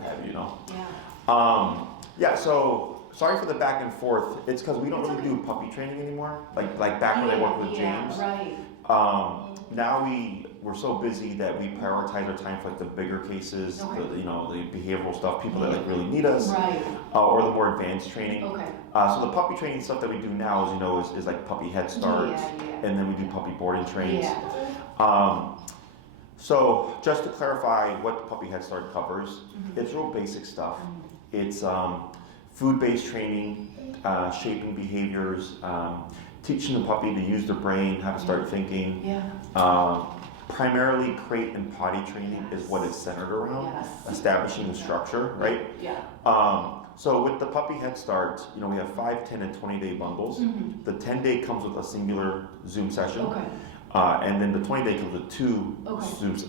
what have you, Yeah. Yeah, so sorry for the back and forth. It's because we don't really do puppy training anymore. Like back when I worked with James. Right. Now we're so busy that we prioritize our time for like the bigger cases, Okay. the behavioral stuff, people that like really need us, Right. Or the more advanced training. Okay. So the puppy training stuff that we do now is like puppy head start, and then we do puppy boarding trains. Yeah. So just to clarify what the puppy head start covers, it's real basic stuff. It's food-based training, shaping behaviors, teaching the puppy to use their brain, how to start thinking. Yeah. Primarily crate and potty training is what it's centered around, establishing the structure, right? Yeah. So with the puppy head start, we have 5, 10, and 20-day bundles. The 10-day comes with a singular Zoom session. Okay. And then the 20-day comes with 2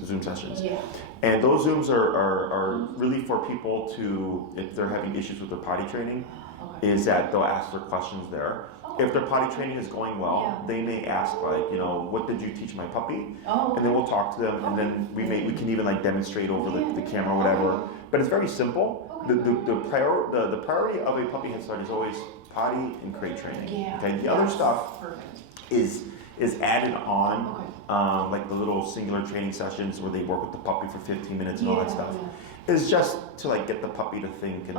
Zoom sessions. Yeah. And those Zooms are really for people to, if they're having issues with their potty training, is that they'll ask their questions there. If their potty training is going well, they may ask like, what did you teach my puppy? And then we'll talk to them, and then we can even like demonstrate over the camera or whatever. But it's very simple. The priority of a puppy head start is always potty and crate training. Okay. The other stuff is added on, like the little singular training sessions where they work with the puppy for 15 minutes and all that stuff. Is just to like get the puppy to think, and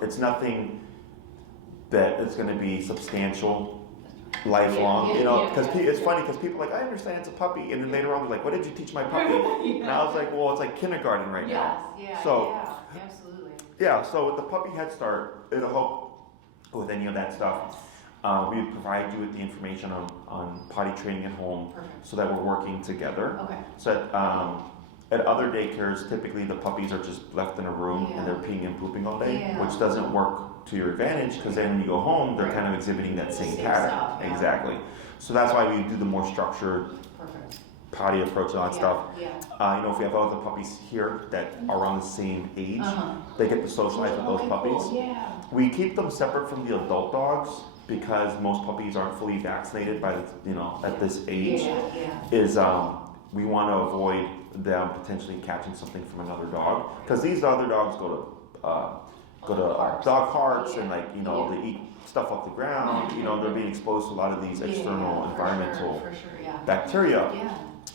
it's nothing that is going to be substantial, lifelong. Because it's funny because people are like, I understand it's a puppy, and then later on they're like, what did you teach my puppy? And I was like, well, it's like kindergarten right now. So Absolutely. Yeah, so with the puppy head start, it'll help with any of that stuff. We provide you with the information on potty training at home, so that we're working together. Okay. So at other daycares, typically the puppies are just left in a room and they're peeing and pooping all day, which doesn't work to your advantage, because then when you go home, they're kind of exhibiting that same pattern. Stuff, Exactly. So that's why we do the more structured potty approach and all that stuff. If we have other puppies here that are around the same age, they get to socialize with those puppies. Cool. We keep them separate from the adult dogs, because most puppies aren't fully vaccinated by at this age. We want to avoid them potentially catching something from another dog, because these other dogs go to dog parks and they eat stuff off the ground. They're being exposed to a lot of these external environmental bacteria.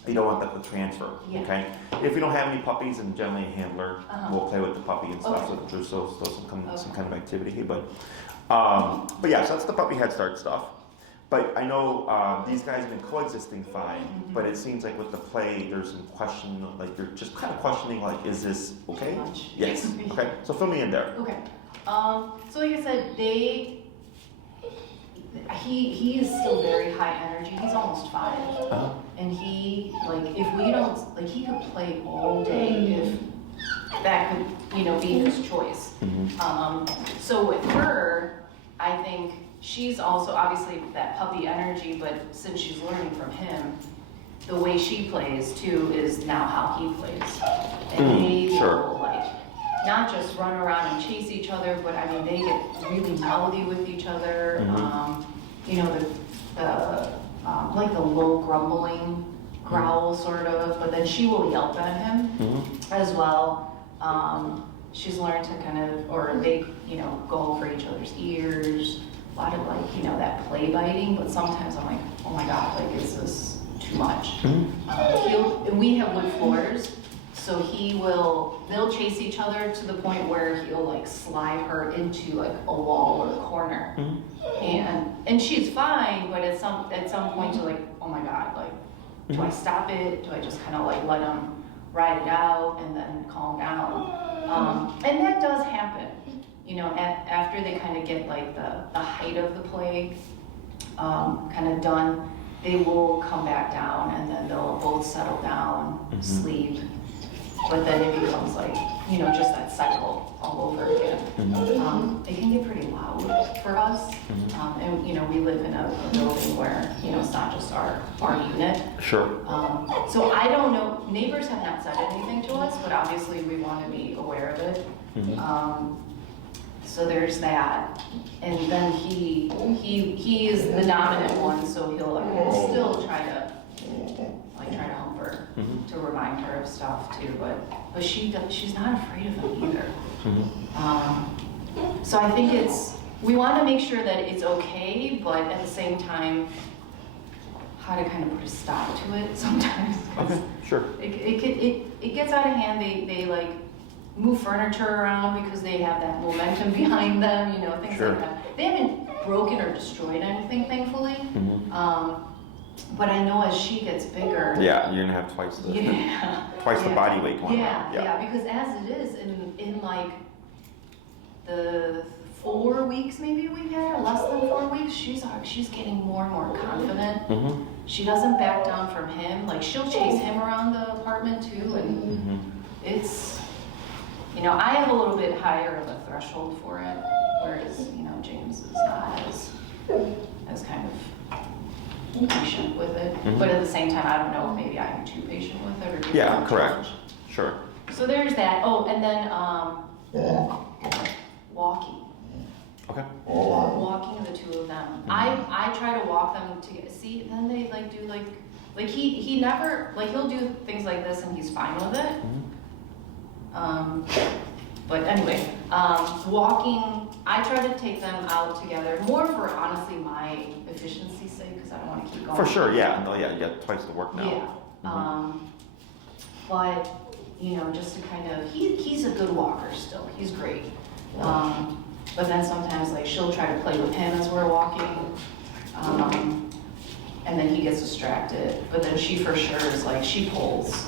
You don't want that to transfer. Okay. If you don't have any puppies, and generally a handler will play with the puppy and stuff, so that there's still some kind of activity. But yeah, so that's the puppy head start stuff. But I know these guys have been coexisting fine, but it seems like with the play, there's some question, like you're just kind of questioning, like, is this okay? Yes. Okay. So fill me in there. Okay. So like I said, he is still very high energy. He's almost 5, and he if we don't he could play all day if that could be his choice. So with her, I think she's also obviously that puppy energy, but since she's learning from him, the way she plays too is now how he plays, and they will not just run around and chase each other, but I mean they get really mouthy with each other. The low grumbling growl sort of, but then she will yelp at him as well. She's learned to kind of, or they go for each other's ears. A lot of that play biting, but sometimes I'm like, oh my god, is this too much? And we have wood floors, so they'll chase each other to the point where he'll slide her into a wall or a corner, and she's fine, but at some point you're like, oh my god, do I stop it? Do I just kind of let him ride it out and then calm down? And that does happen. After they kind of get the height of the play kind of done, they will come back down, and then they'll both settle down, sleep. But then it becomes just that cycle all over again. It can get pretty loud for us, and we live in a building where it's not just our unit. Sure. So I don't know. Neighbors have not said anything to us, but obviously we want to be aware of it. So there's that, and then he is the dominant one, so he'll still try to hump her to remind her of stuff too, but she's not afraid of them either. So I think we want to make sure that it's okay, but at the same time, how to kind of put a stop to it sometimes. Okay, sure. It gets out of hand. They like move furniture around because they have that momentum behind them, things like that. They haven't broken or destroyed anything, thankfully. But I know as she gets bigger. Yeah, you're gonna have twice the body weight going around. Yeah, because as it is in like the 4 weeks maybe we've had, or less than 4 weeks, she's getting more and more confident. She doesn't back down from him. Like she'll chase him around the apartment too, and it's, I have a little bit higher of a threshold for it, whereas James is not as kind of patient with it. But at the same time, I don't know if maybe I'm too patient with it or yeah, correct. Sure. So there's that. Oh, and then walking. Okay. Walking the two of them. I try to walk them together. See, then they like do like he never, like he'll do things like this and he's fine with it. But anyway, walking, I try to take them out together, more for honestly my efficiency's sake, because I don't want to keep going. For sure, yeah. No, yeah, you got twice the work now. Yeah. But, just to kind of, he's a good walker still. He's great. But then sometimes, like, she'll try to play with him as we're walking. And then he gets distracted. But then she for sure is like, she pulls.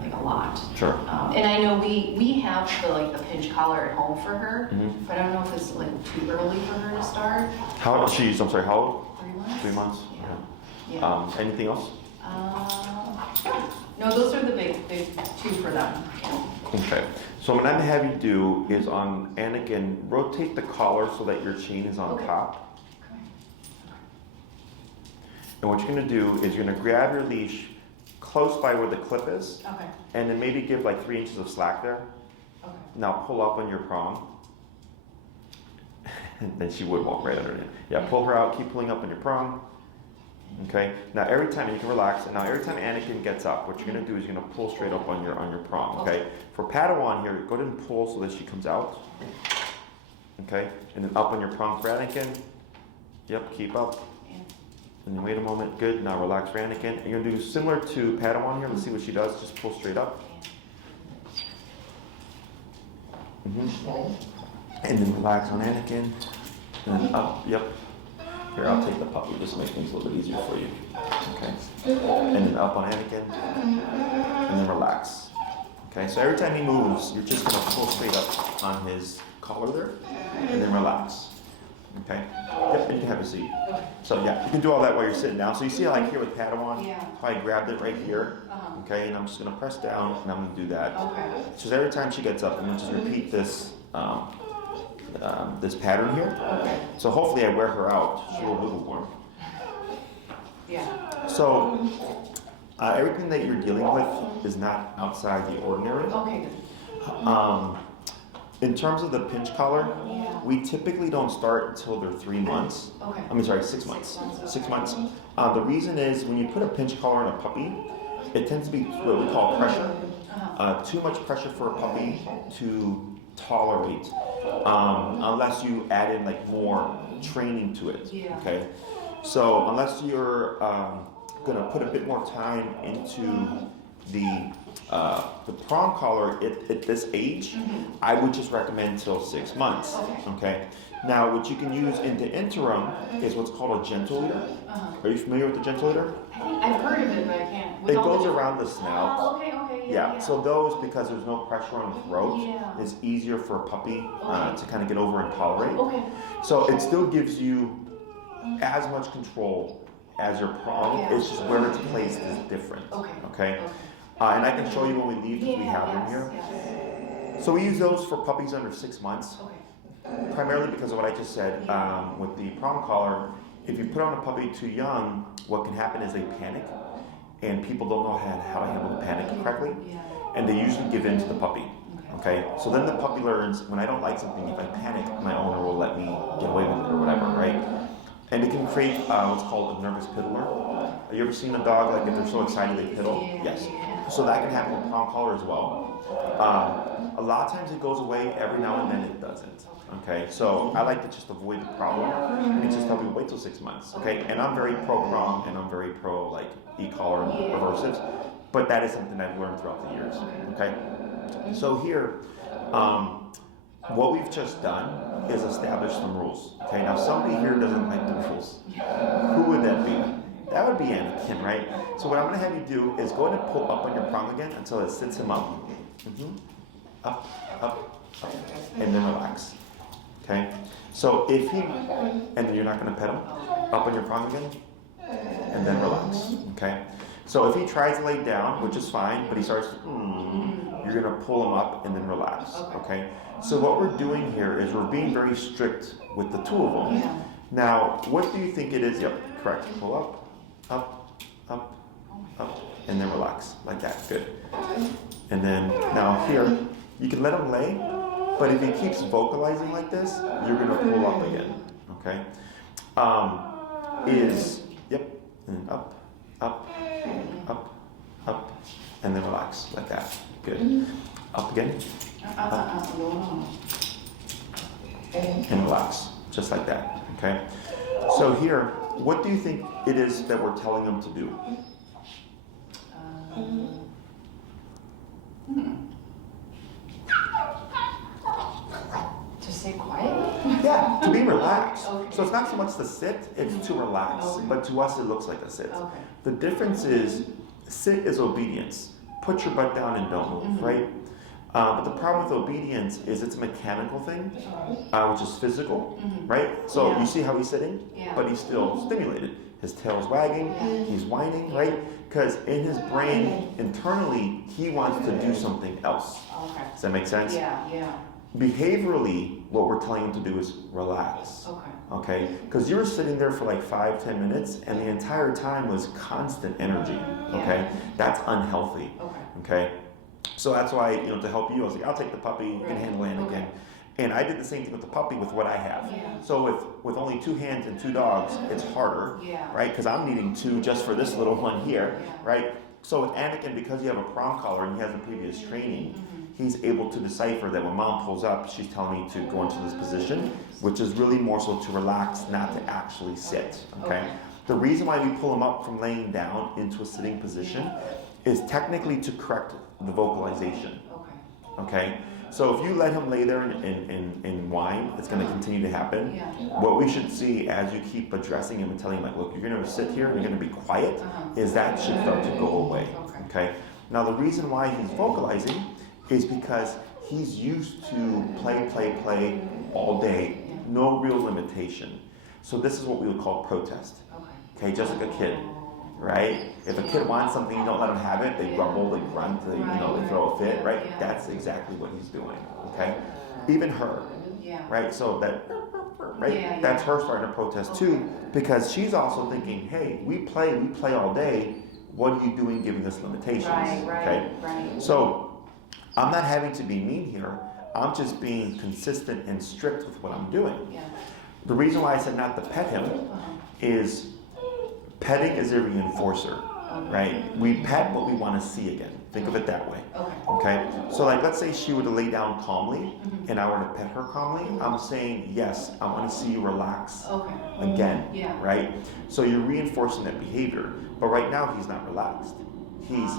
Like a lot. Sure. And I know we have the pinch collar at home for her, but I don't know if it's like too early for her to start. How old? I'm sorry, how old? 3 months. 3 months? Yeah. Anything else? No, those are the big two for them. Okay. So what I'm gonna have you do is on Anakin, rotate the collar so that your chain is on top. Okay. And what you're gonna do is you're gonna grab your leash close by where the clip is. Okay. And then maybe give like 3 inches of slack there. Okay. Now pull up on your prong. And then she would walk right under it. Yeah, pull her out, keep pulling up on your prong. Okay. Now every time you can relax, and now every time Anakin gets up, what you're gonna do is you're gonna pull straight up on your prong. Okay. For Padawan here, go ahead and pull so that she comes out. Okay. And then up on your prong for Anakin. Yep. Keep up. And then wait a moment. Good. Now relax for Anakin. And you're gonna do similar to Padawan here. Let's see what she does. Just pull straight up. And then relax on Anakin. And then up. Yep. Here, I'll take the puppy. Just to make things a little bit easier for you. Okay. And then up on Anakin. And then relax. Okay. So every time he moves, you're just gonna pull straight up on his collar there. And then relax. Okay. Yep, and you can have a seat. So yeah, you can do all that while you're sitting down. So you see like here with Padawan, I grabbed it right here. Okay, and I'm just gonna press down and I'm gonna do that. Okay. So every time she gets up, I'm gonna just repeat this this pattern here. Okay. So hopefully I wear her out. She will wiggle more. Yeah. So everything that you're dealing with is not outside the ordinary. Okay, good. In terms of the pinch collar, we typically don't start until they're 3 months. Okay. 6 months. 6 months. The reason is when you put a pinch collar on a puppy, it tends to be what we call pressure. Too much pressure for a puppy to tolerate, unless you add in like more training to it. Okay. So unless you're gonna put a bit more time into the prong collar at this age, I would just recommend till 6 months. Okay. Now, what you can use in the interim is what's called a gentle leader. Are you familiar with the gentle leader? I've heard of it, but I can't. It goes around the snout. Oh, okay, Yeah. So those, because there's no pressure on the throat, it's easier for a puppy to kind of get over and tolerate. Okay. So it still gives you as much control as your prong. It's just where it's placed is different. Okay. And I can show you when we leave if we have them here. So we use those for puppies under 6 months, primarily because of what I just said with the prong collar. If you put on a puppy too young, what can happen is they panic, and people don't know how to handle the panic correctly, and they usually give in to the puppy. Okay, so then the puppy learns, when I don't like something, if I panic, my owner will let me get away with it or whatever, right? And it can create what's called a nervous piddler. Have you ever seen a dog, like if they're so excited they piddle? Yeah, Yes. yeah. So that can happen with prong collar as well. A lot of times it goes away, every now and then it doesn't. Okay, so I like to just avoid the problem and just tell people wait till 6 months. Okay, and I'm very pro prong and I'm very pro like e-collar and reversives, but that is something I've learned throughout the years. Okay, so here, what we've just done is establish some rules. Okay, now somebody here doesn't like the rules. Who would that be? That would be Anakin, right? So what I'm going to have you do is go ahead and pull up on your prong again until it sits him up. Up, up, up, and then relax. Okay? So if he, and then you're not going to pet him, up on your prong again, and then relax. Okay? So if he tries to lay down, which is fine, but he starts, you're going to pull him up and then relax. Okay? So what we're doing here is we're being very strict with the two of them. Yeah. Now, what do you think it is? Yep, correct. Pull up, up, up, up, and then relax, like that. Good. And then, now here, you can let him lay, but if he keeps vocalizing like this, you're gonna pull up again, okay? Yep, and up, up, up, up, and then relax, like that. Good. Up again, up, and relax, just like that, okay? So here, what do you think it is that we're telling them to do? To stay quiet? Yeah, to be relaxed. Okay. So it's not so much to sit, it's to relax. Okay. But to us, it looks like a sit. Okay. The difference is, sit is obedience. Put your butt down and don't move, right? But the problem with obedience is it's a mechanical thing, which is physical, right? So you see how he's sitting, but he's still stimulated. His tail's wagging, he's whining, right? Because in his brain, internally, he wants to do something else. Okay. Does that make sense? Yeah. Behaviorally, what we're telling him to do is relax. Okay? Because you were sitting there for like 5-10 minutes, and the entire time was constant energy. Okay? That's unhealthy. Okay? So that's why, to help you, I was like, I'll take the puppy, you can handle Anakin. Okay. And I did the same thing with the puppy with what I have. So with only 2 hands and 2 dogs, it's harder, right? Because I'm needing 2 just for this little one here, right? So with Anakin, because you have a prong collar and he has a previous training, he's able to decipher that when mom pulls up, she's telling me to go into this position, which is really more so to relax, not to actually sit, okay? The reason why we pull him up from laying down into a sitting position is technically to correct the vocalization, okay? So if you let him lay there and whine, it's going to continue to happen. What we should see as you keep addressing him and telling him, like, look, you're going to sit here and you're going to be quiet, is that should start to go away, okay? Now the reason why he's vocalizing is because he's used to play all day, no real limitation. So this is what we would call protest, okay? Just like a kid, right? If a kid wants something, you don't let them have it, they grumble, they grunt, they throw a fit, right? That's exactly what he's doing, okay? Even her, right? So that, right? That's her starting to protest too, because she's also thinking, hey, we play all day, what are you doing giving us limitations, okay? So I'm not having to be mean here, I'm just being consistent and strict with what I'm doing. The reason why I said not to pet him is petting is a reinforcer, right? We pet what we want to see again. Think of it that way. Okay? So like, let's say she were to lay down calmly and I were to pet her calmly, I'm saying, yes, I want to see you relax again, right? So you're reinforcing that behavior. But right now, he's not relaxed. He's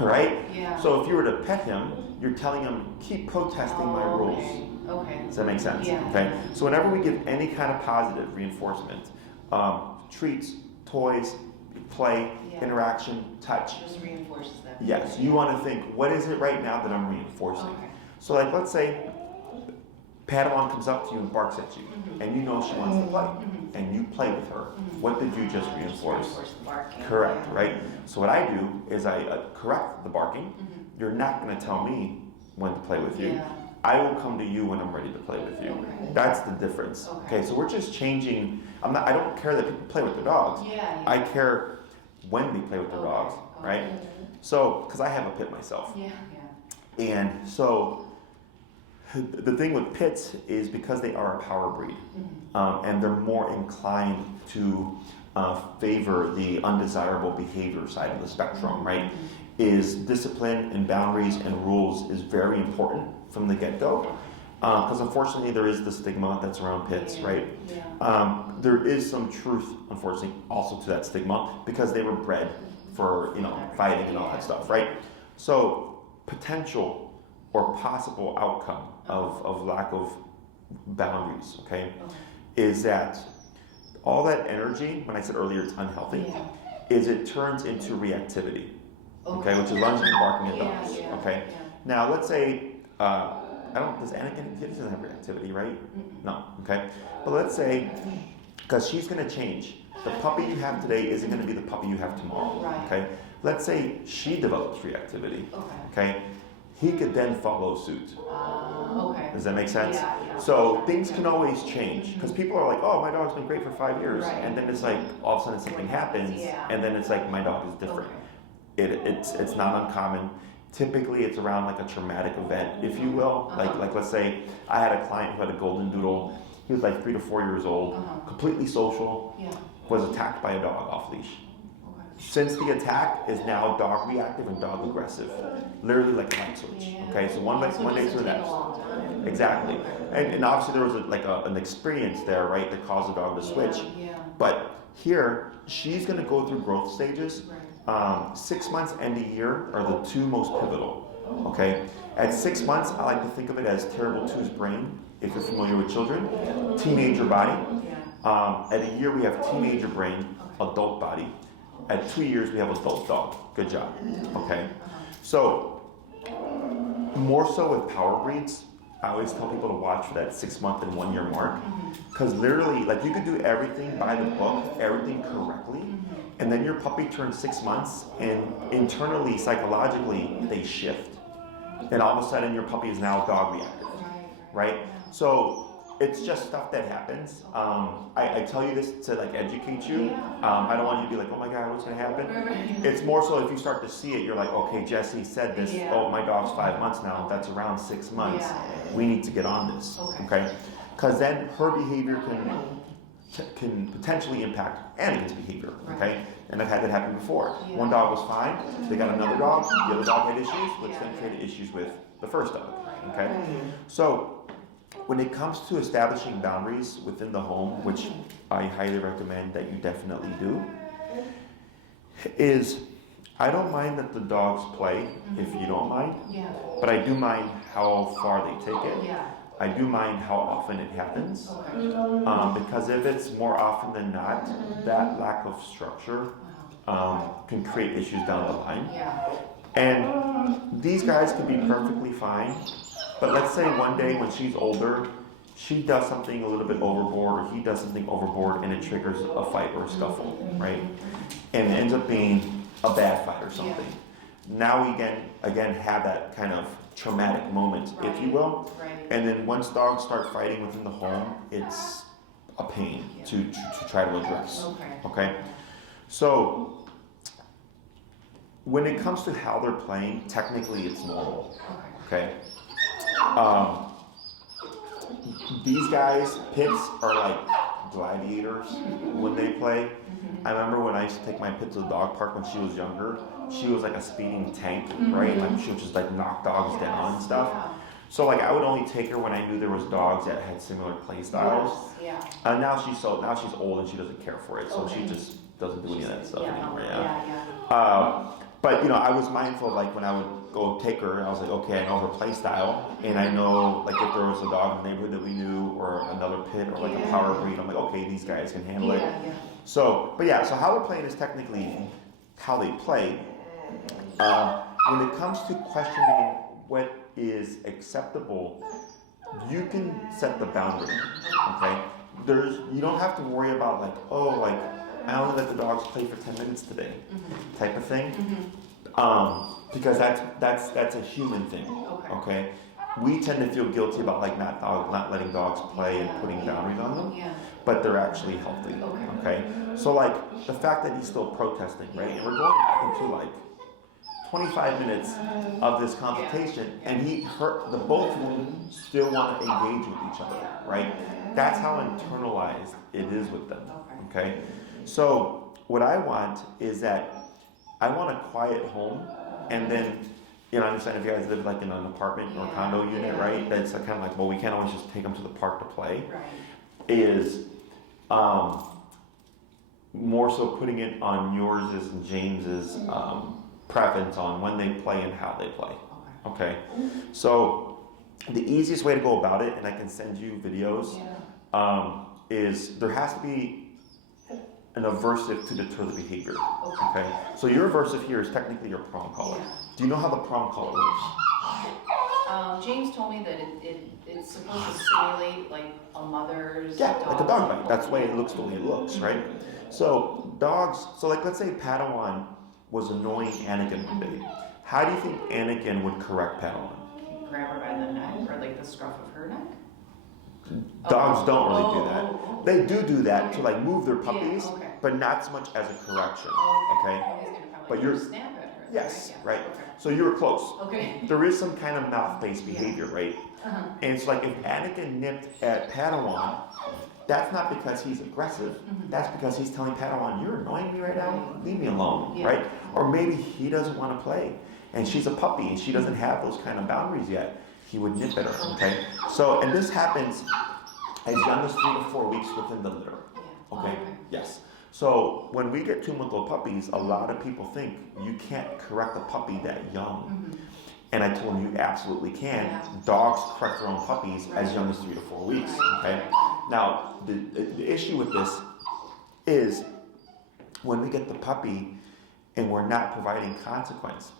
right? So if you were to pet him, you're telling him, keep protesting my rules. Does that make sense? Okay. So whenever we give any kind of positive reinforcement, treats, toys, play, interaction, touch. Just reinforces that. Yes. You want to think, what is it right now that I'm reinforcing? So like, let's say Padawan comes up to you and barks at you, and you know she wants to play, and you play with her. What did you just reinforce? The barking. Correct, right? So what I do is I correct the barking. You're not going to tell me when to play with you. I will come to you when I'm ready to play with you. That's the difference. Okay, so we're just changing. I don't care that people play with their dogs. I care when they play with their dogs, right? So, because I have a pit myself. And so, the thing with pits is because they are a power breed, and they're more inclined to favor the undesirable behavior side of the spectrum, right? Is discipline and boundaries and rules is very important from the get-go. Because unfortunately there is the stigma that's around pits, right? There is some truth, unfortunately, also to that stigma because they were bred for, fighting and all that stuff, right? So potential or possible outcome of lack of boundaries, okay, is that all that energy, when I said earlier it's unhealthy, is it turns into reactivity, okay, which is lunging and barking at dogs, okay? Now let's say, does Anakin, he doesn't have reactivity, right? No, okay? But let's say, because she's gonna change. The puppy you have today isn't gonna be the puppy you have tomorrow, okay? Let's say she develops reactivity, okay? He could then follow suit. Does that make sense? So things can always change because people are like, oh, my dog's been great for 5 years. And then it's like, all of a sudden something happens and then it's like, my dog is different. It's not uncommon. Typically it's around like a traumatic event, if you will. Like let's say I had a client who had a golden doodle. He was like 3 to 4 years old, completely social, was attacked by a dog off leash. Since the attack is now dog reactive and dog aggressive, literally like a light switch. Okay, so one day to the next. Exactly, and obviously there was an experience there, right, that caused the dog to switch. But here, she's going to go through growth stages. 6 months and a year are the two most pivotal. Okay, at 6 months, I like to think of it as terrible two's brain. If you're familiar with children, teenager body. At a year, we have teenager brain, adult body. At 2 years, we have adult dog. Good job. Okay. So, more so with power breeds, I always tell people to watch for that 6 month and 1 year mark. Because literally, like you could do everything by the book, everything correctly, and then your puppy turns 6 months, and internally, psychologically, they shift. And all of a sudden, your puppy is now dog reactive. Right? So, it's just stuff that happens. I tell you this to like educate you. I don't want you to be like, oh my God, what's gonna happen? It's more so if you start to see it, you're like, okay, Jesse said this. Oh, my dog's 5 months now. That's around 6 months. We need to get on this, okay? Because then her behavior can potentially impact Anakin's behavior, okay? And I've had that happen before. One dog was fine. They got another dog. The other dog had issues, which then created issues with the first dog, okay? So, when it comes to establishing boundaries within the home, which I highly recommend that you definitely do, is I don't mind that the dogs play, if you don't mind, but I do mind how far they take it. I do mind how often it happens, because if it's more often than not, that lack of structure can create issues down the line. And these guys can be perfectly fine. But let's say one day when she's older, she does something a little bit overboard, or he does something overboard, and it triggers a fight or a scuffle, right? And it ends up being a bad fight or something. Now we again have that kind of traumatic moment, if you will. And then once dogs start fighting within the home, it's a pain to try to address. Okay? So when it comes to how they're playing, technically it's normal. Okay? These guys, pits, are like gladiators when they play. I remember when I used to take my pit to the dog park when she was younger, she was like a speeding tank, right? Like she would just like knock dogs down and stuff. So like I would only take her when I knew there was dogs that had similar play styles. And now she's old and she doesn't care for it, so she just doesn't do any of that stuff anymore. But I was mindful, like when I would go take her, I was like, okay, I know her play style, and I know like if there was a dog in the neighborhood that we knew, or another pit, or like a power breed, I'm like, okay, these guys can handle it. So how they're playing is technically how they play. When it comes to questioning what is acceptable, you can set the boundary. Okay, you don't have to worry about like, I only let the dogs play for 10 minutes today, type of thing. Because that's a human thing. Okay, we tend to feel guilty about like not letting dogs play and putting boundaries on them, but they're actually healthy. Okay, so like the fact that he's still protesting, right? And we're going back into like 25 minutes of this consultation, and the both of them still want to engage with each other, right? That's how internalized it is with them, okay? So what I want is that I want a quiet home, and then, I understand if you guys live like in an apartment or condo unit, right? That's kind of like, well, we can't always just take them to the park to play. Right. Is more so putting it on yours and James's preference on when they play and how they play. Okay. So the easiest way to go about it, and I can send you videos, is there has to be an aversive to deter the behavior. Okay. So your aversive here is technically your prong collar. Do you know how the prong collar works? James told me that it's supposed to simulate like a mother's dog. Like a dog bite. That's why it looks the way it looks, right? So dogs, like let's say Padawan was annoying Anakin one day. How do you think Anakin would correct Padawan? Grab her by the neck or like the scruff of her neck? Dogs don't really do that. They do that to like move their puppies, Yeah, okay. but not so much as a correction, okay? He's gonna probably But you're, snap at her. yes, right? right? So you were close. Okay. There is some kind of mouth-based behavior, right? And it's like if Anakin nipped at Padawan, that's not because he's aggressive. That's because he's telling Padawan, you're annoying me right now, leave me alone, right? Or maybe he doesn't want to play, and she's a puppy and she doesn't have those kind of boundaries yet. He would nip at her, okay? So, and this happens as young as 3 to 4 weeks within the litter, okay? Yes. So when we get 2-month-old puppies, a lot of people think you can't correct a puppy that young. And I told them you absolutely can. Dogs correct their own puppies as young as 3 to 4 weeks, okay? Now, the issue with this is when we get the puppy and we're not providing consequence,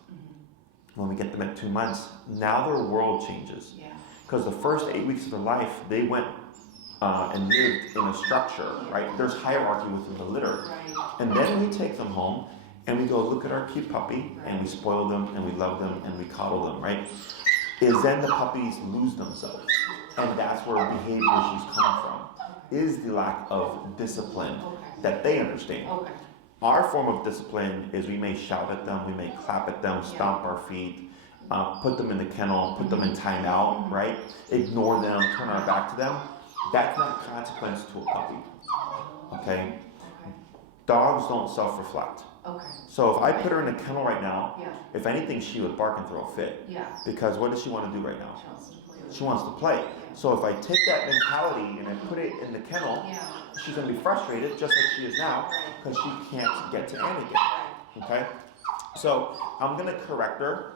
when we get them at 2 months, now their world changes. Because the first 8 weeks of their life, they went and lived in a structure, right? There's hierarchy within the litter. And then we take them home and we go, look at our cute puppy, and we spoil them and we love them and we coddle them, right? Is then the puppies lose themselves. And that's where behavior issues come from, is the lack of discipline that they understand. Our form of discipline is we may shout at them, we may clap at them, stomp our feet, put them in the kennel, put them in timeout, right? Ignore them, turn our back to them. That's not a consequence to a puppy, okay? Dogs don't self-reflect. So if I put her in a kennel right now, if anything, she would bark and throw a fit. Because what does she want to do right now? She wants to play. So if I take that mentality and I put it in the kennel, she's going to be frustrated, just like she is now, because she can't get to Anakin. Okay? So I'm going to correct her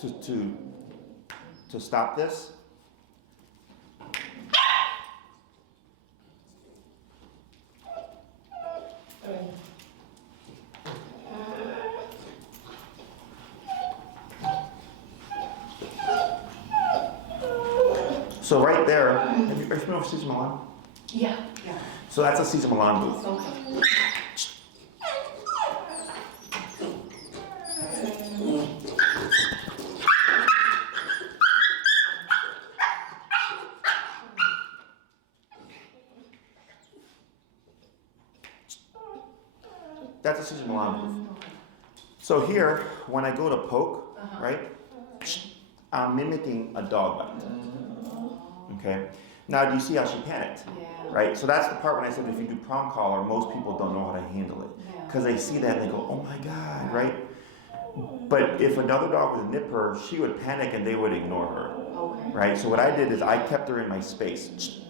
to stop this. So right there, are you familiar with Cesar Millan? Yeah. So that's a Cesar Millan booth. That's a Cesar Millan booth. So here, when I go to poke, right, I'm mimicking a dog bite. Okay. Now, do you see how she panicked? Right. So that's the part when I said if you do prong collar, most people don't know how to handle it because they see that and they go, "Oh my God!" Right. But if another dog would nip her, she would panic and they would ignore her. Right. So what I did is I kept her in my space.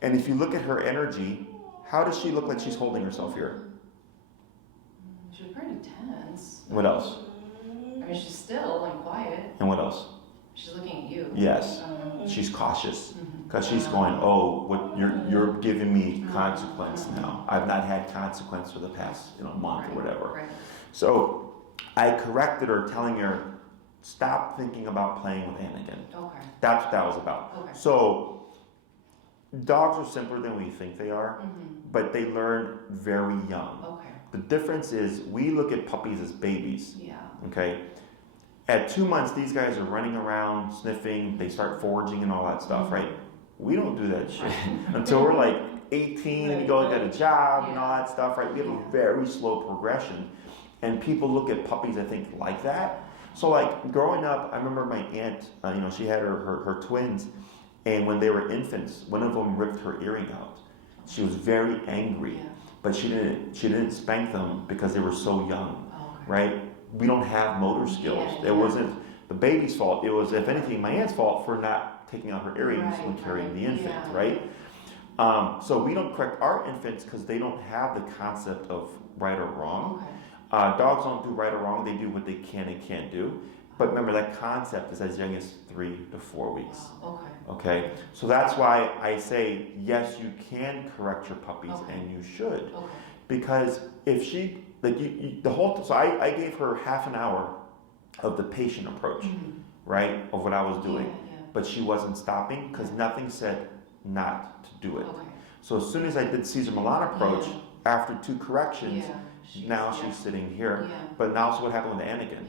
And if you look at her energy, how does she look like she's holding herself here? She's pretty tense. What else? I mean, she's still and quiet. And what else? She's looking at you. Yes. She's cautious because she's going, oh, what you're giving me consequence now. I've not had consequence for the past month or whatever. So I corrected her, telling her, stop thinking about playing with Anakin. That's what that was about. So dogs are simpler than we think they are, but they learn very young. The difference is we look at puppies as babies. Okay. At 2 months, these guys are running around, sniffing, they start foraging and all that stuff, right? We don't do that shit until we're like 18 and we go get a job and all that stuff, right? We have a very slow progression. And people look at puppies, I think, like that. So like growing up, I remember my aunt, she had her twins, and when they were infants, one of them ripped her earring out. She was very angry, but she didn't spank them because they were so young, right? We don't have motor skills. It wasn't the baby's fault. It was, if anything, my aunt's fault for not taking out her earrings when carrying the infant, right? So we don't correct our infants because they don't have the concept of right or wrong. Dogs don't do right or wrong. They do what they can and can't do. But remember, that concept is as young as 3 to 4 weeks. Okay? So that's why I say, yes, you can correct your puppies, and you should. Because if she, like so I gave her half an hour of the patient approach, right, of what I was doing. But she wasn't stopping because nothing said not to do it. So as soon as I did Cesar Millan approach, after 2 corrections, now she's sitting here. But now, so what happened with Anakin?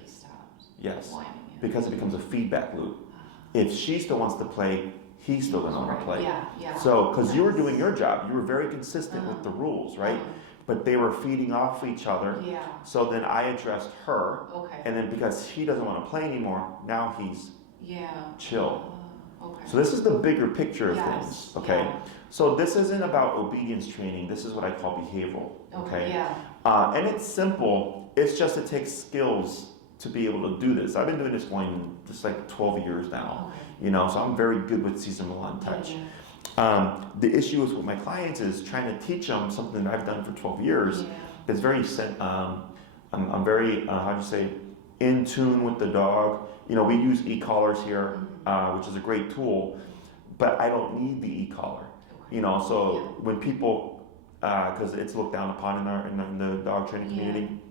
Yes, because it becomes a feedback loop. If she still wants to play, he's still going to want to play. So, because you were doing your job, you were very consistent with the rules, right? But they were feeding off each other. So then I addressed her, and then because he doesn't want to play anymore, now he's chill. So this is the bigger picture of things, okay? So this isn't about obedience training. This is what I call behavioral, okay? And it's simple. It's just it takes skills to be able to do this. I've been doing this going just like 12 years now, so I'm very good with Cesar Millan touch. The issue is with my clients is trying to teach them something that I've done for 12 years. That's very, I'm very, how do you say, in tune with the dog. We use e-collars here, which is a great tool, but I don't need the e-collar. So when people, because it's looked down upon in the dog training community,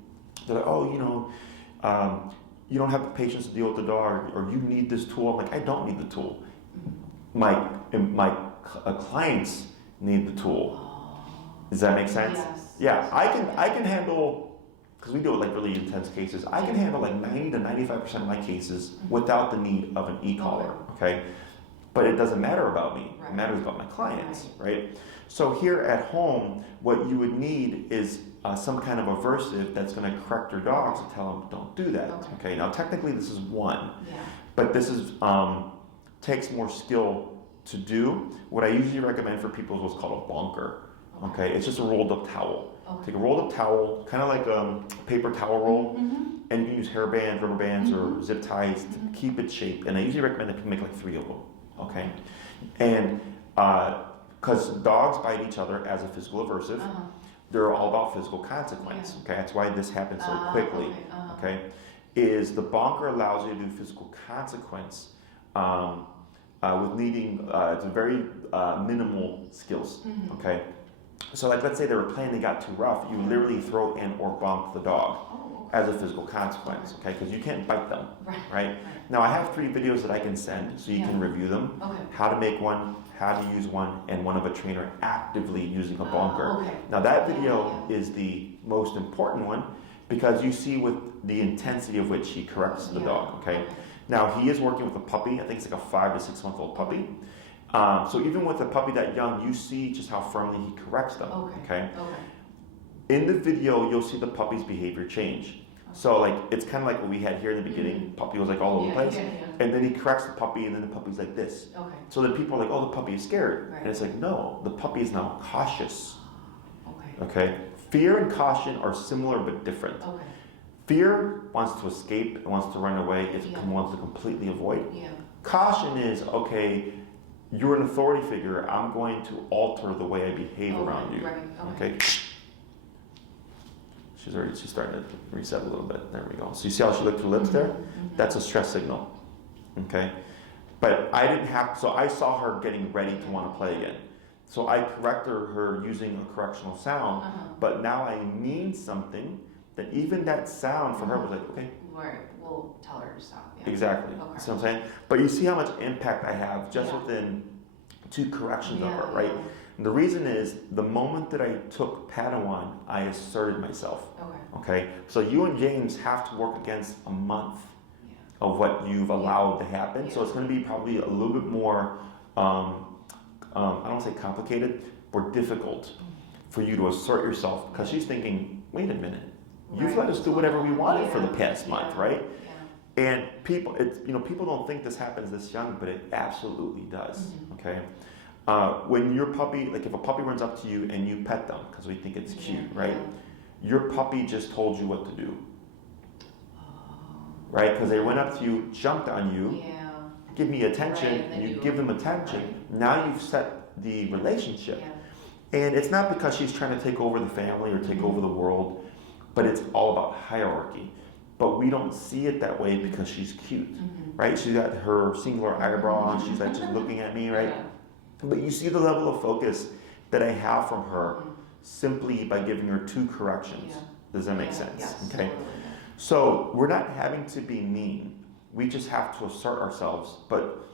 they're like, oh, you don't have the patience to deal with the dog, or you need this tool. I'm like, I don't need the tool. My clients need the tool. Does that make sense? Yeah, I can handle, because we do like really intense cases, I can handle like 90 to 95% of my cases without the need of an e-collar, okay? But it doesn't matter about me. It matters about my clients, right? So here at home, what you would need is some kind of aversive that's going to correct your dogs and tell them, don't do that, okay? Now, technically, this is one, but this is takes more skill to do. What I usually recommend for people is what's called a bonker, okay? It's just a rolled up towel. Take a rolled up towel, kind of like a paper towel roll, and you can use hair bands, rubber bands, or zip ties to keep it shaped. And I usually recommend that people make like 3 of them, okay? And because dogs bite each other as a physical aversive, they're all about physical consequence, okay? That's why this happens so quickly, okay? Is the bonker allows you to do physical consequence with needing, it's very minimal skills, okay? So like, let's say they were playing, they got too rough, you literally throw in or bonk the dog as a physical consequence, okay? Because you can't bite them, right? Now I have 3 videos that I can send so you can review them. How to make one, how to use one, and one of a trainer actively using a bonker. Now that video is the most important one because you see with the intensity of which he corrects the dog, okay? Now he is working with a puppy, I think it's like a 5 to 6 month old puppy. So even with a puppy that young, you see just how firmly he corrects them, okay? In the video, you'll see the puppy's behavior change. So like, it's kind of like what we had here in the beginning. Puppy was like all over the place. And then he corrects the puppy and then the puppy's like this. So then people are like, oh, the puppy is scared. And it's like, no, the puppy is now cautious. Okay? Fear and caution are similar but different. Fear wants to escape, it wants to run away, it wants to completely avoid. Caution is, okay, you're an authority figure, I'm going to alter the way I behave around you. Okay? She's starting to reset a little bit. There we go. So you see how she licked her lips there? That's a stress signal. Okay? But I didn't have, so I saw her getting ready to want to play again. So I corrected her using a correctional sound, but now I mean something that even that sound for her was like, okay. We'll tell her to stop. Exactly. That's what I'm saying. But you see how much impact I have just within 2 corrections of her, right? And the reason is the moment that I took Padawan, I asserted myself. Okay. So you and James have to work against a month of what you've allowed to happen. So it's going to be probably a little bit more, I don't want to say complicated, or difficult for you to assert yourself because she's thinking, wait a minute, You've let us do whatever we wanted for the past month, right? Yeah. And people, people don't think this happens this young, but it absolutely does. Okay. When your puppy, like if a puppy runs up to you and you pet them because we think it's cute, right? Your puppy just told you what to do, right? Because they went up to you, jumped on you, give me attention, and you give them attention. Now you've set the relationship. And it's not because she's trying to take over the family or take over the world, but it's all about hierarchy. But we don't see it that way because she's cute, right? She's got her singular eyebrow and she's like just looking at me, right? But you see the level of focus that I have from her simply by giving her 2 corrections. Does that make sense? Yes, okay. Totally. So we're not having to be mean. We just have to assert ourselves. But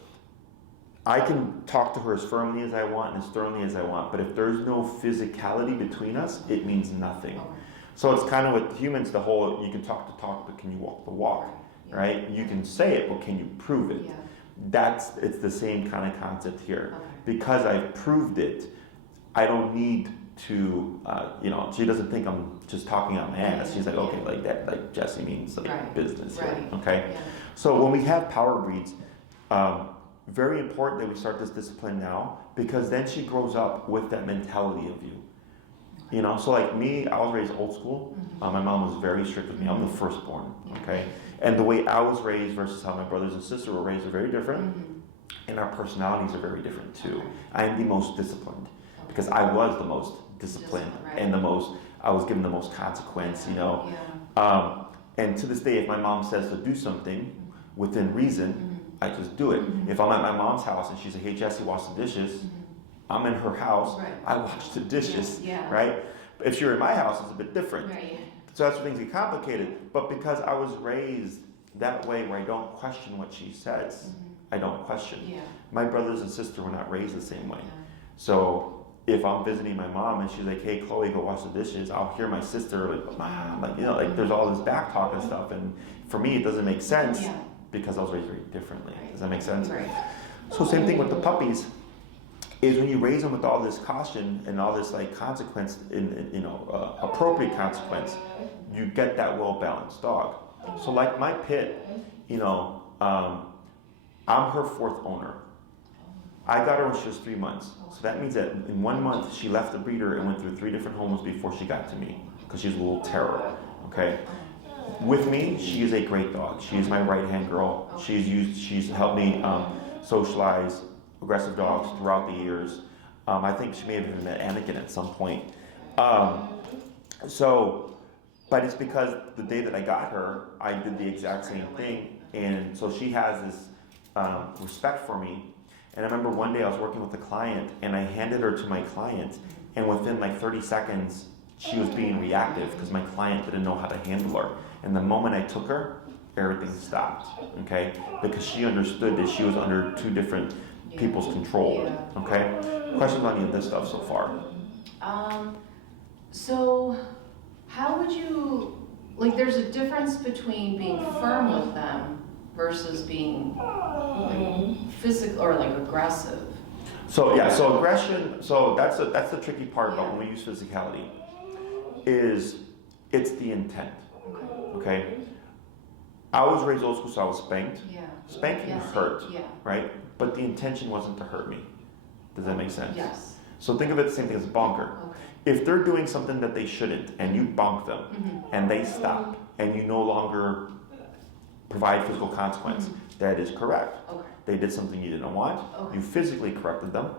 I can talk to her as firmly as I want and as sternly as I want. But if there's no physicality between us, it means nothing. So it's kind of with humans, the whole, you can talk the talk, but can you walk the walk, right? You can say it, but can you prove it? It's the same kind of concept here. Because I've proved it, I don't need to, she doesn't think I'm just talking out my ass. She's like, okay, like that, like Jesse means like business, okay? So when we have power breeds, very important that we start this discipline now, because then she grows up with that mentality of you. So like me, I was raised old school. My mom was very strict with me. I'm the firstborn, okay? And the way I was raised versus how my brothers and sisters were raised are very different. And our personalities are very different too. I am the most disciplined because I was the most disciplined and I was given the most consequence, And to this day, if my mom says to do something within reason, I just do it. If I'm at my mom's house and she's like, hey, Jesse, wash the dishes, I'm in her house, I wash the dishes, right? If you're in my house, it's a bit different. So that's where things get complicated. But because I was raised that way where I don't question what she says, I don't question. My brothers and sister were not raised the same way. So if I'm visiting my mom and she's like, hey, Chloe, go wash the dishes, I'll hear my sister like, Mom, like there's all this back talk and stuff. And for me, it doesn't make sense because I was raised very differently. Does that make sense? So same thing with the puppies. Is when you raise them with all this caution and all this like consequence, appropriate consequence, you get that well-balanced dog. So like my pit, I'm her 4th owner. I got her when she was 3 months. So that means that in 1 month she left the breeder and went through 3 different homes before she got to me because she's a little terror. Okay. With me, she is a great dog. She is my right-hand girl. She's helped me socialize aggressive dogs throughout the years. I think she may have even met Anakin at some point. But it's because the day that I got her, I did the exact same thing. And so she has this respect for me. And I remember one day I was working with a client and I handed her to my client. And within like 30 seconds, she was being reactive because my client didn't know how to handle her. And the moment I took her, everything stopped, okay? Because she understood that she was under 2 different people's control, okay? Questions on any of this stuff so far? So how would you, like there's a difference between being firm with them versus being like, physical or like aggressive. So aggression, that's the tricky part about when we use physicality, is it's the intent, okay? I was raised old school, so I was spanked. Spanking hurt, right? But the intention wasn't to hurt me. Does that make sense? Yes. So think of it the same thing as a bonker. If they're doing something that they shouldn't and you bonk them and they stop and you no longer provide physical consequence, that is correct. They did something you didn't want. You physically corrected them.